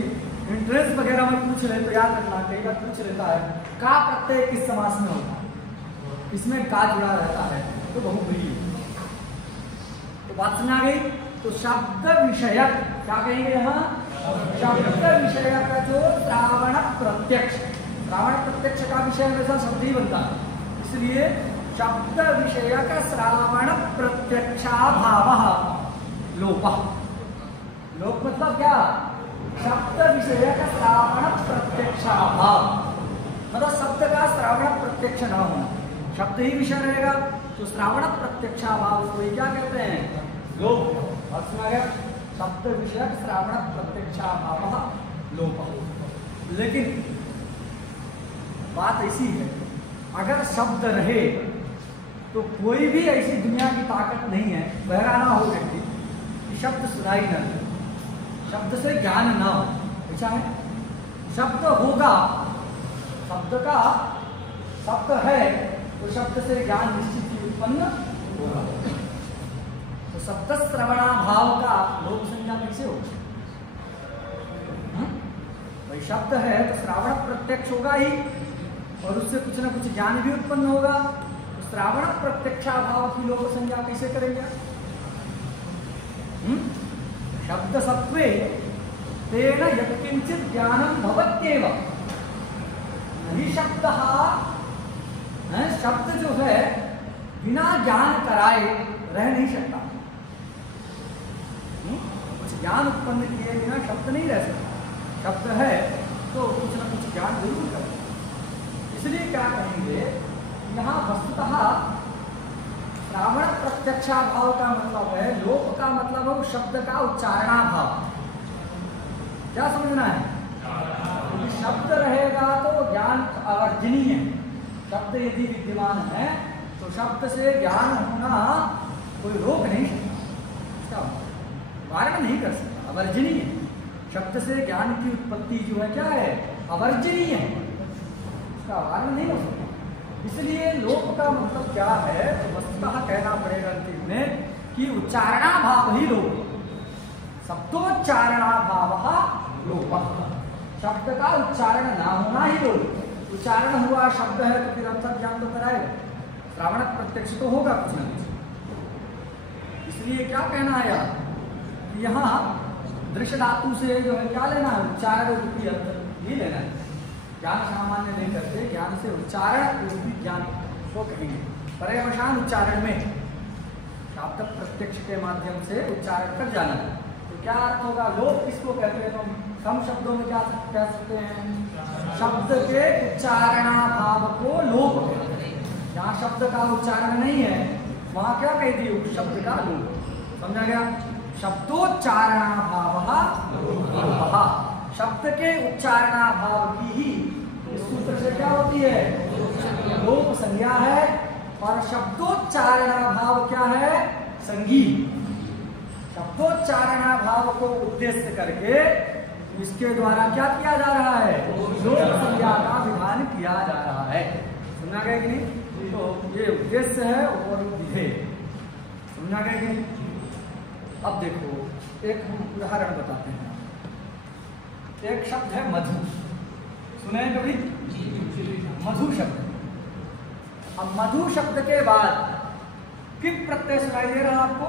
एंट्रेंस वगैरह में पूछ ले तो याद रखना, कई बार पूछ लेता है का प्रत्यय किस समास में होता है, इसमें का जुड़ा रहता है तो बहुब्रीहि। तो बात समझ आ गई? तो शब्द विषयक क्या कहेंगे यहाँ? शब्द विषय का जो श्रावण प्रत्यक्ष, श्रावण प्रत्यक्ष का विषय हमेशा शब्द ही बनता है, इसलिए शब्द विषय का श्रावण प्रत्यक्षाभावः लोपः। लोप मतलब क्या? शब्द विषय का श्रावण प्रत्यक्षाभाव, मतलब शब्द का श्रावण प्रत्यक्ष न होना, शब्द ही विषय रहेगा तो श्रावण प्रत्यक्षाभाव को क्या कहते हैं? लोप। अर्थ में आ गया? शब्द विषय श्रावण प्रत्यक्षाभाव लोप। लेकिन बात ऐसी है, अगर शब्द रहे तो कोई भी ऐसी दुनिया की ताकत नहीं है, बहरा ना हो व्यक्ति कि शब्द सुनाई न दे, शब्द से ज्ञान ना हो। ऐसा है? शब्द होगा, शब्द का शब्द है तो शब्द से ज्ञान निश्चित ही उत्पन्न होगा। तो शब्द श्रवणाभाव का लोक संज्ञा कैसे होगा? भाई शब्द है तो श्रावण प्रत्यक्ष होगा ही, और उससे कुछ ना कुछ ज्ञान भी उत्पन्न होगा। तो श्रावण प्रत्यक्षाभाव की लोक संज्ञा कैसे करेंगे? शब्द सत्वे तेन यत्किंचित ज्ञानम भवत्येव। नहीं शब्द, शब्द जो है बिना ज्ञान कराए रह नहीं सकता। कुछ ज्ञान उत्पन्न किए बिना शब्द नहीं रह सकता। शब्द है तो कुछ ना कुछ ज्ञान जरूर करें। इसलिए क्या कहेंगे, यहाँ वस्तुतः श्रावण प्रत्यक्षाभाव का मतलब है, लोक का मतलब है शब्द का उच्चारणाभाव। क्या समझना है? क्योंकि शब्द रहेगा तो ज्ञान अवर्जनीय है। शब्द यदि विद्यमान है तो शब्द से ज्ञान होना कोई रोक नहीं सकता, वारण नहीं कर सकता, अवर्जनीय है। शब्द से ज्ञान की उत्पत्ति जो है क्या है? अवर्जनीय है, उसका वारण नहीं हो सकता। इसलिए लोक का मतलब क्या है? तो वस्तुतः कहना पड़ेगा अंतिम में कि उच्चारणाभाव ही लोक, शब्दोच्चारणाभाव लोक। शब्द का उच्चारण ना होना ही लोक। उच्चारण हुआ शब्द है तो फिर अर्थक ज्ञान तो कराएगा, श्रावण प्रत्यक्ष तो होगा कुछ ना कुछ। इसलिए क्या कहना है यार, यहाँ दृश्य धातु से जो है क्या लेना है? उच्चारण रूपी अर्थ ही लेना है। ज्ञान सामान्य नहीं करते, ज्ञान से उच्चारण रूपी ज्ञान को कहेंगे। पर्यवसान उच्चारण में शब्द प्रत्यक्ष के माध्यम से उच्चारण कर जाना है। तो क्या अर्थ होगा? लोक किसको कहते हैं? तो कम शब्दों में क्या कह सकते हैं? शब्द के उच्चारणाभाव को लोक कहते हैं। जहाँ शब्द का उच्चारण नहीं है वहां क्या कह दिए? शब्द का लोक। समझा गया? शब्दोच्चारणाभावः, शब्द के उच्चारणाभाव की ही इस सूत्र से क्या होती है? लोप संज्ञा है। और शब्दोच्चारणाभाव क्या है? संज्ञी। शब्दोच्चारणाभाव को उद्देश्य करके इसके द्वारा क्या किया जा रहा है? लोप संज्ञा का विधान किया जा रहा है। समझा गया कि नहीं? तो ये उद्देश्य है और विधेय। समझा गया कि नहीं? अब देखो एक हम उदाहरण बताते हैं। एक शब्द है मधु, सुने हैं कभी? मधु शब्द। अब मधु शब्द के बाद किस प्रत्यय सुनाई दे रहा आपको?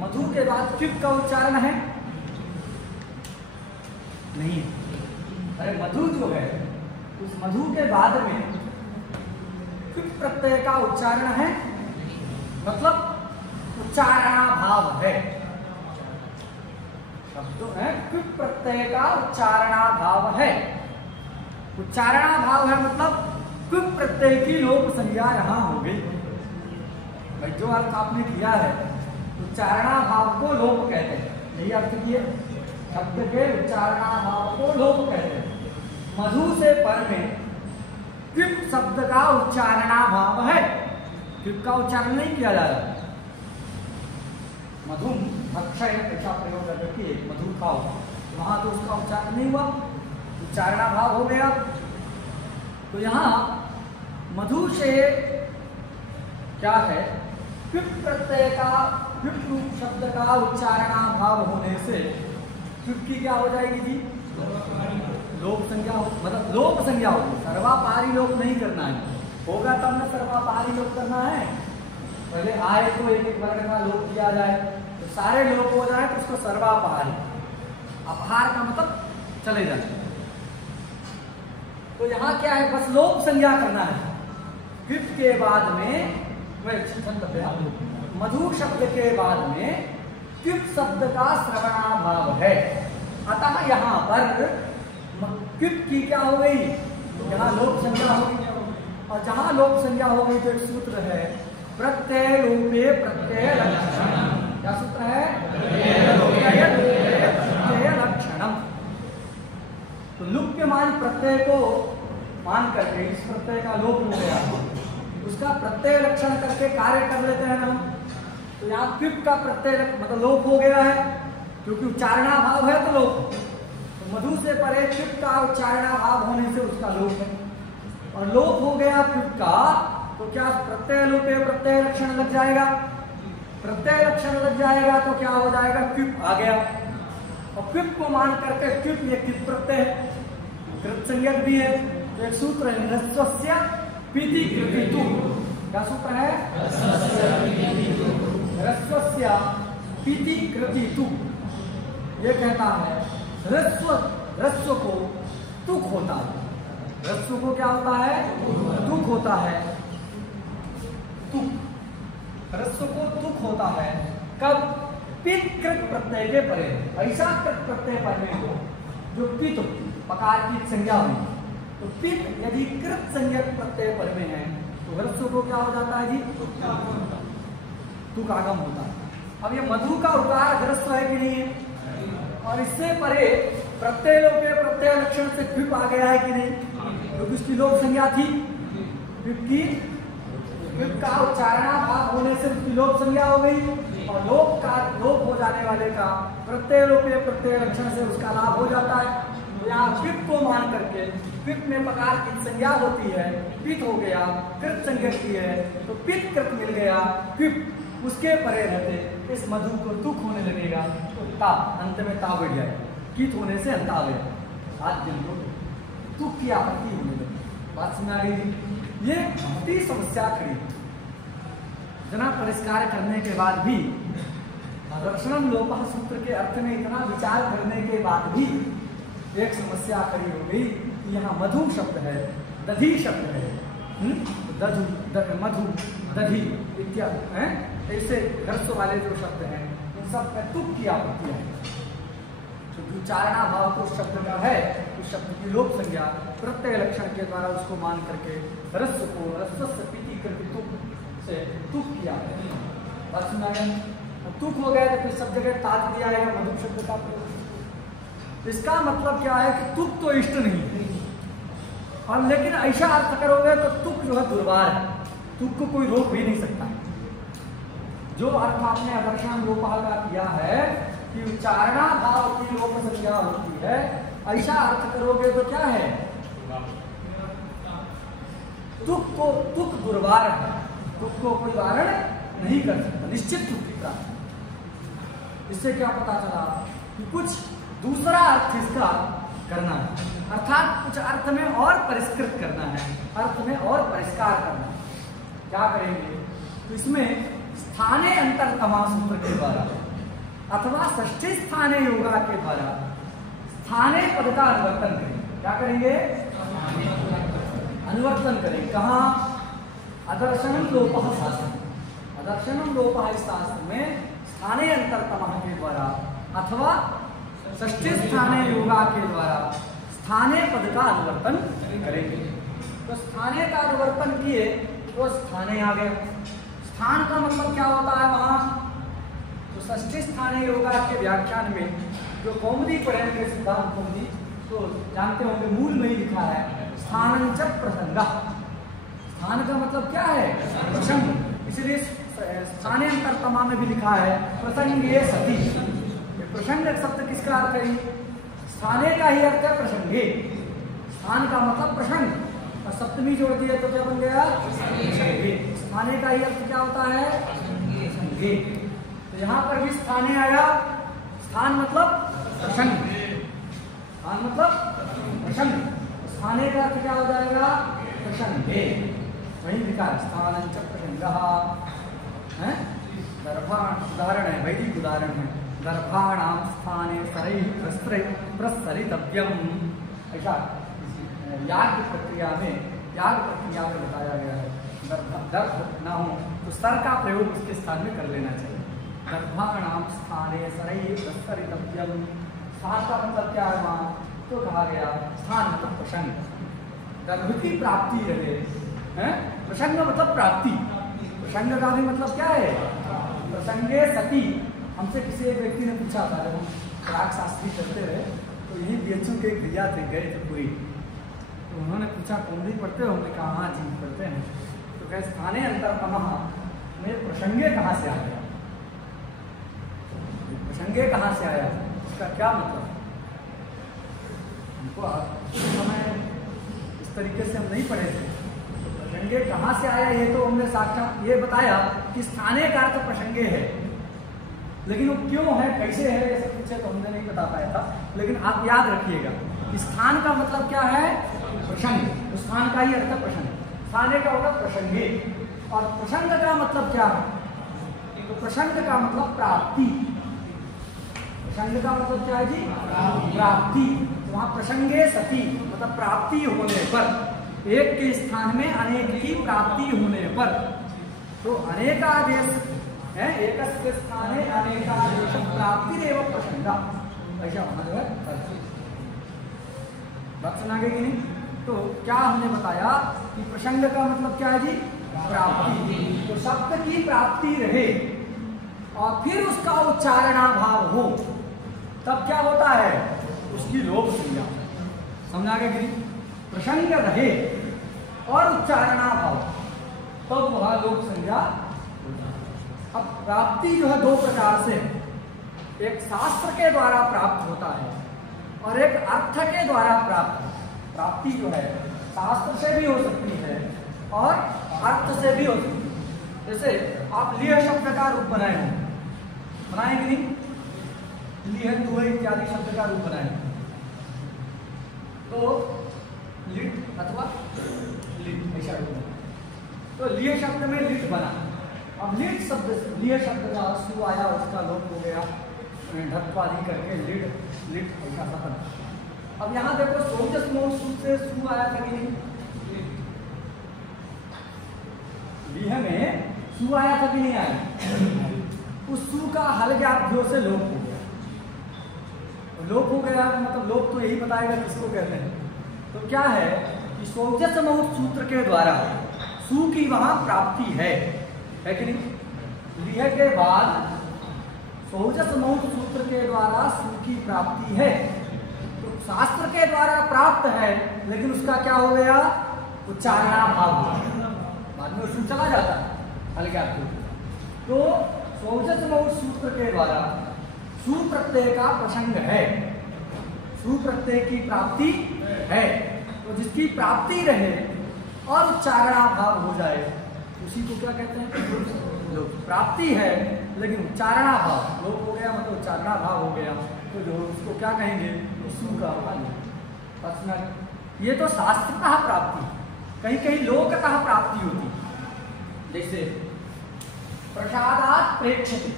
मधु के बाद किप का उच्चारण है? नहीं। अरे मधु जो है उस मधु के बाद में किप प्रत्यय का उच्चारण है, मतलब उच्चारणाभाव है। शब्द है किप प्रत्यय का उच्चारणाभाव है। उच्चारणाभाव है मतलब किप प्रत्यय की लोप संज्ञा यहां हो गई। भाई जो अर्थ आपने किया है, उच्चारणाभाव को लोप कहते हैं। यही अर्थ किए, शब्द के उच्चारणाभाव को लोप कहते हैं। मधु से पर में किप शब्द का उच्चारणाभाव है। किप का उच्चारण नहीं किया जा रहा। मधु अक्षय ऐसा प्रयोग करके मधु खाओ, वहां तो उसका उच्चारण नहीं हुआ, उच्चारणाभाव हो गया। तो यहां मधु से क्या है? किप प्रत्यय का, किप शब्द का उच्चारणाभाव होने से किप की क्या हो जाएगी जी? लोप संज्ञा हो, मतलब लोप संज्ञा होगी। सर्वापहारी लोप नहीं करना है, होगा तब ना सर्वापहारी लोप करना है। पहले आए तो एक एक वर्ण का लोप किया जाए, तो सारे लोप हो जाए तो उसको सर्वापहारी। अपहार का मतलब चले जाए। तो यहाँ क्या है? बस लोप संज्ञा करना है। किप के बाद में मधु शब्द के बाद में किप शब्द का श्रवणाभाव है। अतः यहाँ पर किप की क्या हो गई? यहाँ लोप संज्ञा हो गई। और जहां लोप संज्ञा हो गई तो एक सूत्र है प्रत्यय लोपे प्रत्यय लक्षणम। क्या सूत्र है? प्रत्यय लक्षणम। तो लुप्यमान प्रत्यय को मान करके इस प्रत्यय का लोप हो गया, उसका प्रत्यय लक्षण करके कार्य कर लेते हैं हम। तो यहाँ किप का प्रत्यय मतलब लोप हो गया है, क्योंकि उच्चारणाभाव है तो लोप। तो मधु से परे किप का उच्चारणाभाव होने से उसका लोप है। और लोप हो गया किप का, तो क्या प्रत्यय लोपे प्रत्यय लक्षण लग जाएगा। प्रत्यय लक्षण लग जाएगा तो क्या हो जाएगा? किप आ गया। और किप को मान करके किप ये किप प्रत्यय है, कृत संज्ञक भी है। तो एक सूत्र है ह्रस्वस्य पीति कृतितु। क्या सूत्र है? ह्रस्वस्य पीति कृतितु। ये कहता है ह्रस्व को तुक होता है। ह्रस्व को क्या होता है? तुक होता है। तुक, ह्रस्व को तुक होता है कब? पित कृत प्रत्यय के परे। ऐसा कृत प्रत्यय पर में हो जो पित पकार की संज्ञा हुई। तो पित यदि कृत संज्ञक प्रत्यय पर में है तो ह्रस्व को क्या हो जाता है जी? तुक आगम होता है। अब ये मधु का उकार ह्रस्व है कि नहीं है? और इससे परे प्रत्यय लोपे प्रत्यय लक्षण से फिप आ गया है कि नहीं? क्योंकि उसकी लोप संज्ञा थी। फिप का उच्चारणाभाव होने से उसकी लोप संज्ञा हो गई। और लोप हो जाने वाले का प्रत्यय लोपे प्रत्यय लक्षण से उसका लाभ हो जाता है। तो यहाँ फिप को मान करके पिप में पकार की संज्ञा होती है, पित हो गया, कृत संज्ञक की है तो पित कृत मिल गया। पिप उसके परे रहते इस मधु को तुक होने लगेगा तो ता अंत में ता बढ़ जाएगा। कित होने से अंत आ गया, आज दिन को तुक की आपत्ति होने लगी। बात समझ आ गई? ये मोटी समस्या खड़ी। जना परिष्कार करने के बाद भी, लक्षणम लोपः सूत्र के अर्थ में इतना विचार करने के बाद भी एक समस्या खड़ी हो गई। यहाँ मधु शब्द है, दधी शब्द है, मधु दधी इत्यादि हैं, ऐसे ह्रस्व वाले जो शब्द हैं उन सब में तुक की आपत्ति है। तो उच्चारणाभाव तो शब्द का है, उस शब्द की लोप संज्ञा प्रत्यय लक्षण के द्वारा उसको मान करके ह्रस्व को ह्रस्व से पीति करके तुक से तुक किया है। बात सुना गया। तुक हो गया तो फिर सब जगह तात दिया जाएगा मधुक शब्द का प्रयोग। इसका मतलब क्या है कि तुक तो इष्ट नहीं, और लेकिन ऐसा अर्थ करोगे तो तुक जो है दुर्वार है, तुक को कोई रोक भी नहीं सकता। जो अर्थ आपने आदर्शन लोपा का किया है कि उच्चारणा भाव की लोप संज्ञा होती है, ऐसा अर्थ करोगे तो क्या है, तुक दुर्वार है, तुक को कोई वारण नहीं कर सकता, निश्चित तुक की प्राप्ति। इससे क्या पता चला कि कुछ दूसरा अर्थ इसका करना है, अर्थात कुछ अर्थ में और परिष्कृत करना है, अर्थ में और परिष्कार करना है। क्या करेंगे, तो इसमें स्थाने अंतरतमा सूत्र के द्वारा अथवा षष्ठी स्थाने योगा के द्वारा स्थाने पद का अनुवर्तन करेंगे। क्या करेंगे, अनुवर्तन करेंगे। कहाँ, अदर्शनम लोपः शास्त्र, अदर्शनम लोपः इस शास्त्र में स्थाने अंतरतमा के द्वारा अथवा षष्ठी स्थाने योगा के द्वारा स्थाने पद का अनुवर्तन करेंगे। तो स्थाने का अनुवर्तन किए तो स्थाने आ गया। स्थान का मतलब क्या होता है वहां, तो षष्ठी स्थाने योगा के व्याख्यान में जो कौमुदी पढ़ेंगे सिद्धांत कौमुदी, तो जानते होंगे मूल में ही लिखा है स्थानंच प्रसंग। स्थान का मतलब क्या है, प्रसंग, इसलिए स्थाने अंतरतमा में भी लिखा है प्रसंगे सती। प्रसंग शब्द किसका अर्थ है, स्थाने का ही अर्थ है प्रसंगे, स्थान का मतलब प्रसंग, और सप्तमी जोड़ दिए तो क्या बन गया, प्रसंगे। स्थाने का ही अर्थ क्या होता है, प्रसंगे। तो यहाँ पर भी स्थाने आया, स्थान मतलब प्रसंग, स्थान मतलब प्रसंग, स्थाने का अर्थ क्या हो जाएगा, प्रसंगे। वही लिखा है स्थानंच प्रसंगः है। उदाहरण है, वैदिक उदाहरण है, दर्भाणां स्थाने प्रसरितव्यम। ऐसा याग प्रक्रिया में बताया गया है, दर्भ ना हो तो सर का प्रयोग उसके स्थान में कर लेना चाहिए। दर्भाणां स्थाने प्रसरितव्यम, स्थान का मतलब क्या है वहाँ, तो कहा गया स्थान मतलब प्रसंग, दर्भ की प्राप्ति रहे है, प्रसंग मतलब प्राप्ति। प्रसंग का भी मतलब क्या है, प्रसंगे सती। हमसे किसी एक व्यक्ति ने पूछा था, जब हम प्राक शास्त्री करते रहे तो यही बीएचयू के एक भैया थे, गए थे पूरी, तो उन्होंने पूछा कौमुदी पढ़ते हो, हमने कहा हाँ जी पढ़ते हैं। तो कहे स्थाने अंतरतमा में प्रसंगे कहाँ से आ गया, प्रसंगे कहाँ से आया, उसका क्या मतलब। हमको उस समय इस तरीके से हम नहीं पढ़े थे, प्रसंगे कहाँ से आया ये तो हमने साक्षात ये बताया कि स्थाने का अर्थ प्रसंगे है, लेकिन वो क्यों है, कैसे है, ऐसे पूछे तो हमने नहीं बता पाया था। लेकिन आप याद रखिएगा कि स्थान का मतलब क्या है, प्रसंग, तो स्थान का ही अर्थ है प्रसंग, स्थाने का होगा प्रसंगे। और प्रसंग का मतलब क्या है, तो प्रसंग का मतलब प्राप्ति, प्रसंग का मतलब क्या है जी, प्राप्ति। तो वहाँ प्रसंगे सती मतलब प्राप्ति होने पर, एक के स्थान में अनेक की प्राप्ति होने पर, तो अनेकादेश है, एक स्थाने अनेकादेश प्राप्ति एवं प्रसंग, ऐसा होना जो है। बात सुना गई कि नहीं। तो क्या हमने बताया कि प्रसंग का मतलब क्या है जी, प्राप्ति। तो शब्द की प्राप्ति रहे और फिर उसका उच्चारणाभाव हो, तब क्या होता है, उसकी लोप संज्ञा। समझा गया कि नहीं, प्रसंग रहे और उच्चारणाभाव, तब वह लोप संज्ञा। अब प्राप्ति जो है दो प्रकार से, एक शास्त्र के द्वारा प्राप्त होता है और एक अर्थ के द्वारा प्राप्त। प्राप्ति जो है शास्त्र से भी हो सकती है और अर्थ से भी हो सकती है। जैसे आप लिह शब्द का रूप बनाए हो, बनाएंगे नहीं, लिह दुह इत्यादि शब्द का रूप बनाए तो लिट अथवा लिट ऐसा रूप बना, तो लिह शब्द में लिट बना। अब लिट शब्द, लिह शब्द का सु आया, उसका लोप हो गया, ढक्वादी करके लिट लिट ऐसा खत्म। अब यहाँ देखो सोजस मोह सु से सु आया था कि नहीं, लिह में सु आया था कि नहीं आया, उस सु का हलव्याभ्यो से लोप हो गया। लोप हो गया मतलब लोप तो यही बताएगा किसको कहते हैं। तो क्या है कि सोजस मोह सूत्र के द्वारा सु की वहां प्राप्ति है कि नहीं। लिह के बाद सौजस मौत सूत्र के द्वारा सु की प्राप्ति है। तो शास्त्र के द्वारा प्राप्त है, लेकिन उसका क्या हो गया? उच्चारणाभाव हो गया। बाद में सु चला जाता है हल्के आपको। तो सौजस मौत सूत्र के द्वारा सु प्रत्यय का प्रसंग है, सु प्रत्यय की प्राप्ति है। तो जिसकी प्राप्ति रहे और उच्चारणाभाव हो जाए उसी को क्या कहते हैं? लोप। प्राप्ति है लेकिन उच्चारणाभाव, लोप हो गया मतलब उच्चारणाभाव हो गया, तो जो उसको क्या कहेंगे? सु का लोप। ये तो शास्त्रतः प्राप्ति, कहीं कहीं लोकतः प्राप्ति होती। जैसे प्रसादात् प्रेक्षते,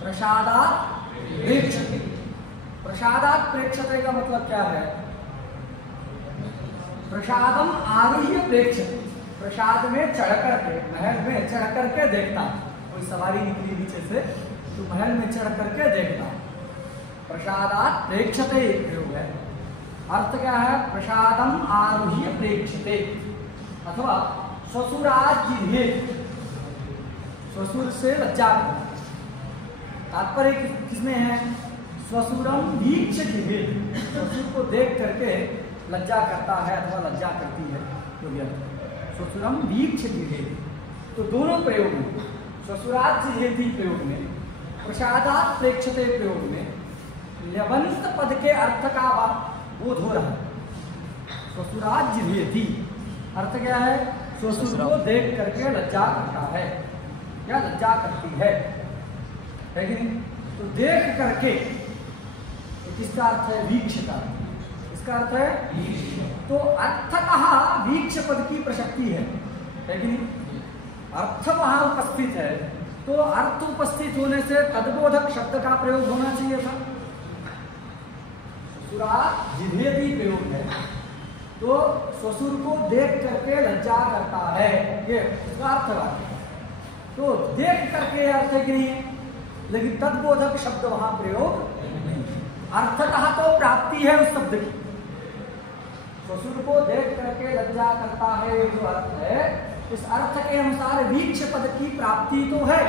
प्रसादात् प्रेक्षते। प्रसादात् प्रेक्षते का मतलब क्या है? प्रसादम आरुह्य प्रेक्षते, प्रसाद में चढ़ करके, महल में चढ़ करके देखता। कोई सवारी निकली नीचे से तो महल में चढ़ करके देखता। प्रसादात् प्रेक्षते प्रयोग है। अर्थ क्या है? प्रसादम आरुह्य प्रेक्षते अथवा ससुरात् जिह्वेति, ससुर से लज्जा करना। तात्पर्य किसमें है? स्वसुरम वीक्ष्य जिह्वेति, ससुर को देख करके लज्जा करता है अथवा लज्जा करती है, जो भी अर्थ। स्वसुरम वीक्ष्य जिह्वेति। तो दोनों प्रयोग में, ससुरात् जिह्वेति प्रयोग में, प्रसादात् प्रेक्षते प्रयोग में ल्यबंत पद के अर्थ का बोध हो रहा है। ससुरात् जिह्वेति अर्थ क्या है? ससुर को देख करके लज्जा करता है या लज्जा करती है कि नहीं? तो देख करके तो किसका अर्थ है? वीक्ष का। इसका अर्थ है तो अर्थतः वीक्ष पद की प्रसक्ति है कि नहीं? अर्थ वहां उपस्थित है, तो अर्थ उपस्थित होने से तद्बोधक शब्द का प्रयोग होना चाहिए था। ससुरात् जिह्वेति प्रयोग है, तो ससुर को देख करके लज्जा करता है, ये उसका अर्थ है। तो देख करके अर्थ है कि नहीं, लेकिन तद्बोधक शब्द वहां प्रयोग नहीं। अर्थतः तो प्राप्ति है उस शब्द की। ससुर को देख करके लज्जा करता है, जो अर्थ है, इस अर्थ के अनुसार वीक्ष पद की प्राप्ति तो है,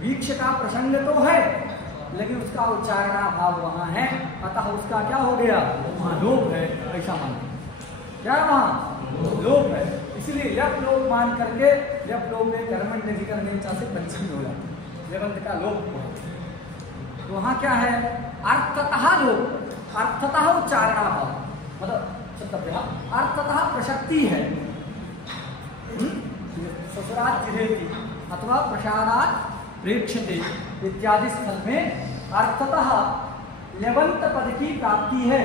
वीक्ष का प्रसंग तो है, लेकिन उसका उच्चारणाभाव वहां है। अतः उसका क्या हो गया? वहां लोप है, ऐसा मानो। क्या वहां लोप है? इसलिए यप लोप मान करके, यप लोप में कर्मण निधिकरण से पंचमी हो जाती है, लेवंत का लोप। तो वहां क्या है? अर्थतः लोप, अर्थतः उच्चारणाभाव, मतलब अर्थतः प्रसक्ति है। ससुरात् जिह्वेति अथवा प्रसादात् प्रेक्षते इत्यादि स्थल में अर्थतः लेवंत पद की प्राप्ति है।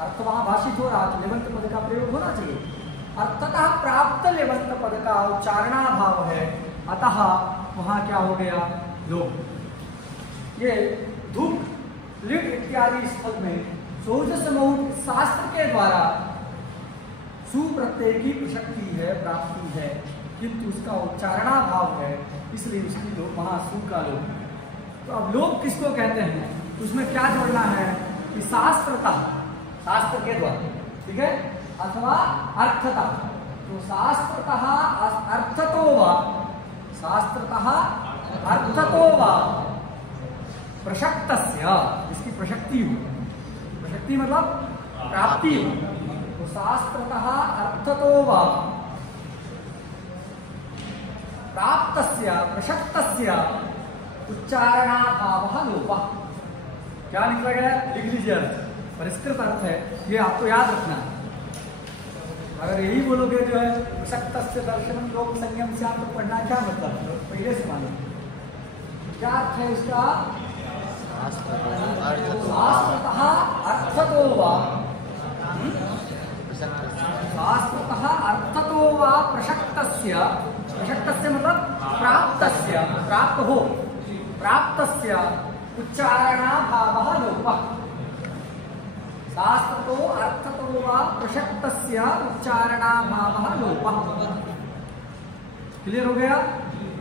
अर्थ वहां भाषित हो रहा है, लेवंत पद का प्रयोग होना चाहिए। अर्थतः प्राप्त लेवंत पद का उच्चारणाभाव है, अतः वहां क्या हो गया? लोप। ये धूप, लिट इत्यादि स्थल में सौजस मौत शास्त्र के द्वारा सु प्रत्यय की प्रसक्ति है, प्राप्ति है, किंतु उसका उच्चारणाभाव है, इसलिए उसकी लोप, वहां सु का लोप है। तो अब लोप किसको कहते हैं? उसमें क्या जोड़ना है कि शास्त्रतः, शास्त्र के द्वारा, ठीक है, अथवा अर्थतः। तो शास्त्रतः अर्थतो वा, शास्त्रतः अर्थतो वा प्रसक्तस्य, इसकी प्रसक्ति हो, प्रसक्ति मतलब प्राप्ति हो। तो शास्त्रतः अर्थतो वा प्राप्तस्य प्रसक्तस्य उच्चारणाभावः लोपः। क्या लिखा गया? लिख लीजिए, परिष्कृत अर्थ है, ये आपको याद रखना है। अगर यही बोलोगे जो है प्रसक्तस्य दर्शनम लोक संयम से, आपको पढ़ना क्या मतलब? पहले से मानो क्या अर्थ है इसका? शास्त्रतः अर्थतो वा, शास्त्रतः अर्थतो वा प्रसक्तस्य, प्रसक्तस्य मतलब प्राप्तस्य, प्राप्त हो, प्राप्तस्य उच्चारणाभावः लोपः। शास्त्रतो अर्थतो वा प्रसक्तस्य उच्चारणाभावः लोपः। क्लियर हो गया?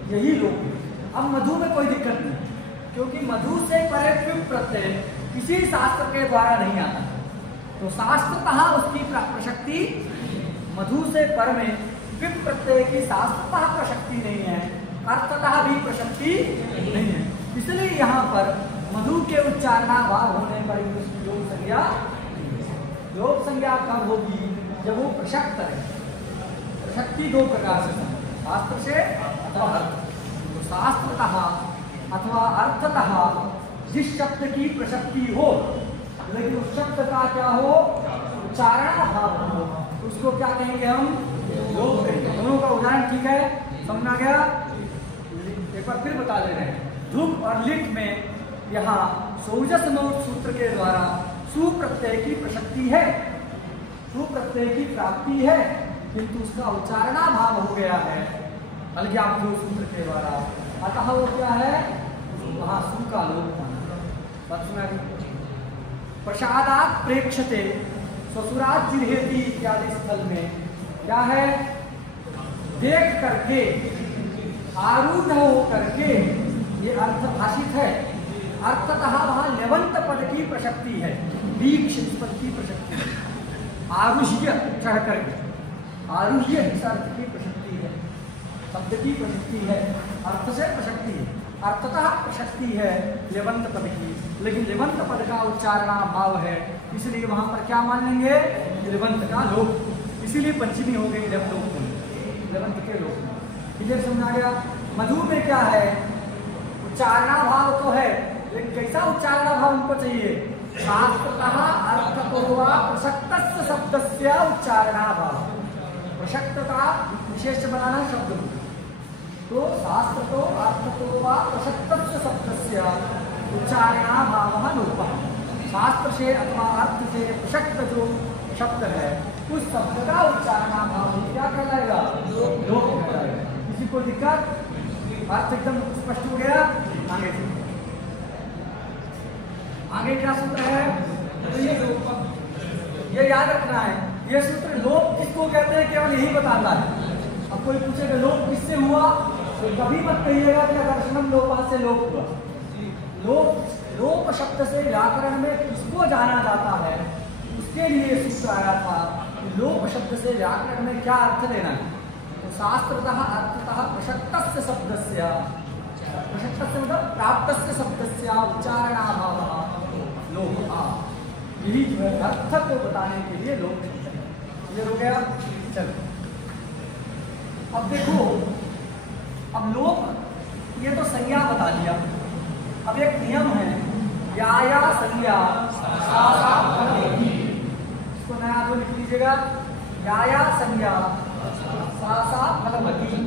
यही लोप। अब मधु में कोई दिक्कत नहीं, क्योंकि मधु से परे व्युत् प्रत्यय किसी शास्त्र के द्वारा नहीं आता। तो शास्त्रतः उसकी प्रसक्ति, मधु से पर में व्युत् प्रत्यय की शास्त्रतः प्रसक्ति नहीं है, अर्थतः भी प्रशक्ति नहीं है। इसलिए यहाँ पर मधु के उच्चारणाभाव होने पर योग संज्ञा, योग संज्ञा कब होगी? जब वो प्रशक्त है। प्रशक्ति दो प्रकार से, शास्त्र से अथवा अर्थ। तो शास्त्रतः अथवा अर्थतः जिस शब्द की प्रशक्ति हो, लेकिन उस शब्द का क्या हो? उच्चारणाभाव हो, उसको क्या कहेंगे हम? योग कहेंगे। दोनों का उदाहरण ठीक है, समझ आ गया? एक बार फिर बता दे रहे हैं। धुप और लिट में यहाँ सौजस नोट सूत्र के द्वारा सुप्रत्यय की प्रशक्ति है, सुप्रत्यय की प्राप्ति है, किंतु उसका उच्चारणाभाव हो गया है अलज्ञाभ्यो सूत्र के द्वारा। अतः वो क्या है? वहां सु का लोप होना। प्रसादात प्रेक्षते ससुरात जिरहेति इत्यादि स्थल में क्या है? देख करके, आरूढ़ हो करके, ये अर्थभाषित है। अर्थतः वहां लेवंत पद की प्रशक्ति है, दीक्ष पद की प्रशक्ति है। आरुह्य चढ़ करके, आरुह्य इस अर्थ की प्रशक्ति है, शब्द की प्रशक्ति है, अर्थ से प्रशक्ति है। अर्थतः प्रशक्ति है लेवंत पद की, लेकिन लेवंत पद का उच्चारणाभाव है, इसलिए वहां पर क्या मान लेंगे? लेवंत का लोप। इसीलिए पंचमी हो गई लेवंत के लोप। क्लियर समझ आ गया? मधु में क्या है? उच्चारणाभाव तो है, लेकिन कैसा उच्चारणाभाव हमको चाहिए? शास्त्रतः अर्थपूर्वा प्रसक्तस्य शब्दस्य उच्चारणाभाव। प्रसक्तता विशेष बनाना शब्द, तो शास्त्र तो अर्थपूर्वा प्रसक्तस्य शब्दस्य उच्चारणाभावः लोपः। शास्त्र से अथवा अर्थ से प्रसक्त जो शब्द है, उस शब्द का उच्चारणाभाव क्या कहलाएगा? लोप कहलाएगा। किसी को दिक्कत? अर्थ एकदम स्पष्ट हो गया? आगे क्या सूत्र है? तो ये याद रखना है, ये सूत्र लोप किसको कहते हैं केवल यही बताता है। अब कोई पूछेगा लोप किससे हुआ, तो कभी मत कहिएगा कि दर्शनम लोपा से लोप हुआ। लोप शब्द से व्याकरण में किसको जाना जाता है, उसके लिए सूत्र आया था कि लोप शब्द से व्याकरण में क्या अर्थ लेना है। तो शास्त्रतः अर्थतः प्रसक्तस्य शब्दस्य, प्रसक्तस्य मतलब प्राप्तस्य शब्दस्य उच्चारणाभावः लोपः। यही जो है अर्थ को बताने के लिए लोप शब्द है। क्लियर हो गया? चलो अब देखो, अब लोप ये तो संज्ञा बता दिया। अब एक नियम है, या संज्ञा सा सा फलवती। इसको नया तो लिख लीजिएगा, या संज्ञा सा सा फलवती।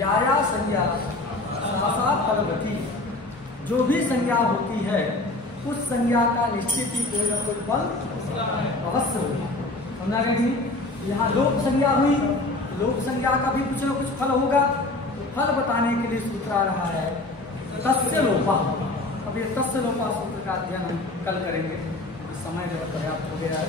या संज्ञा सा फलवती, जो भी संज्ञा होती है उस संज्ञा का निश्चित ही कोई ना कोई फल अवश्य होगा। समझा गया? यहाँ लोक संज्ञा हुई, लोक संज्ञा का भी कुछ ना कुछ फल होगा। तो फल बताने के लिए सूत्र आ रहा है तस्य लोपा। अब ये तस्य लोपा सूत्र का अध्ययन हम कल करेंगे, समय जो पर्याप्त हो गया है।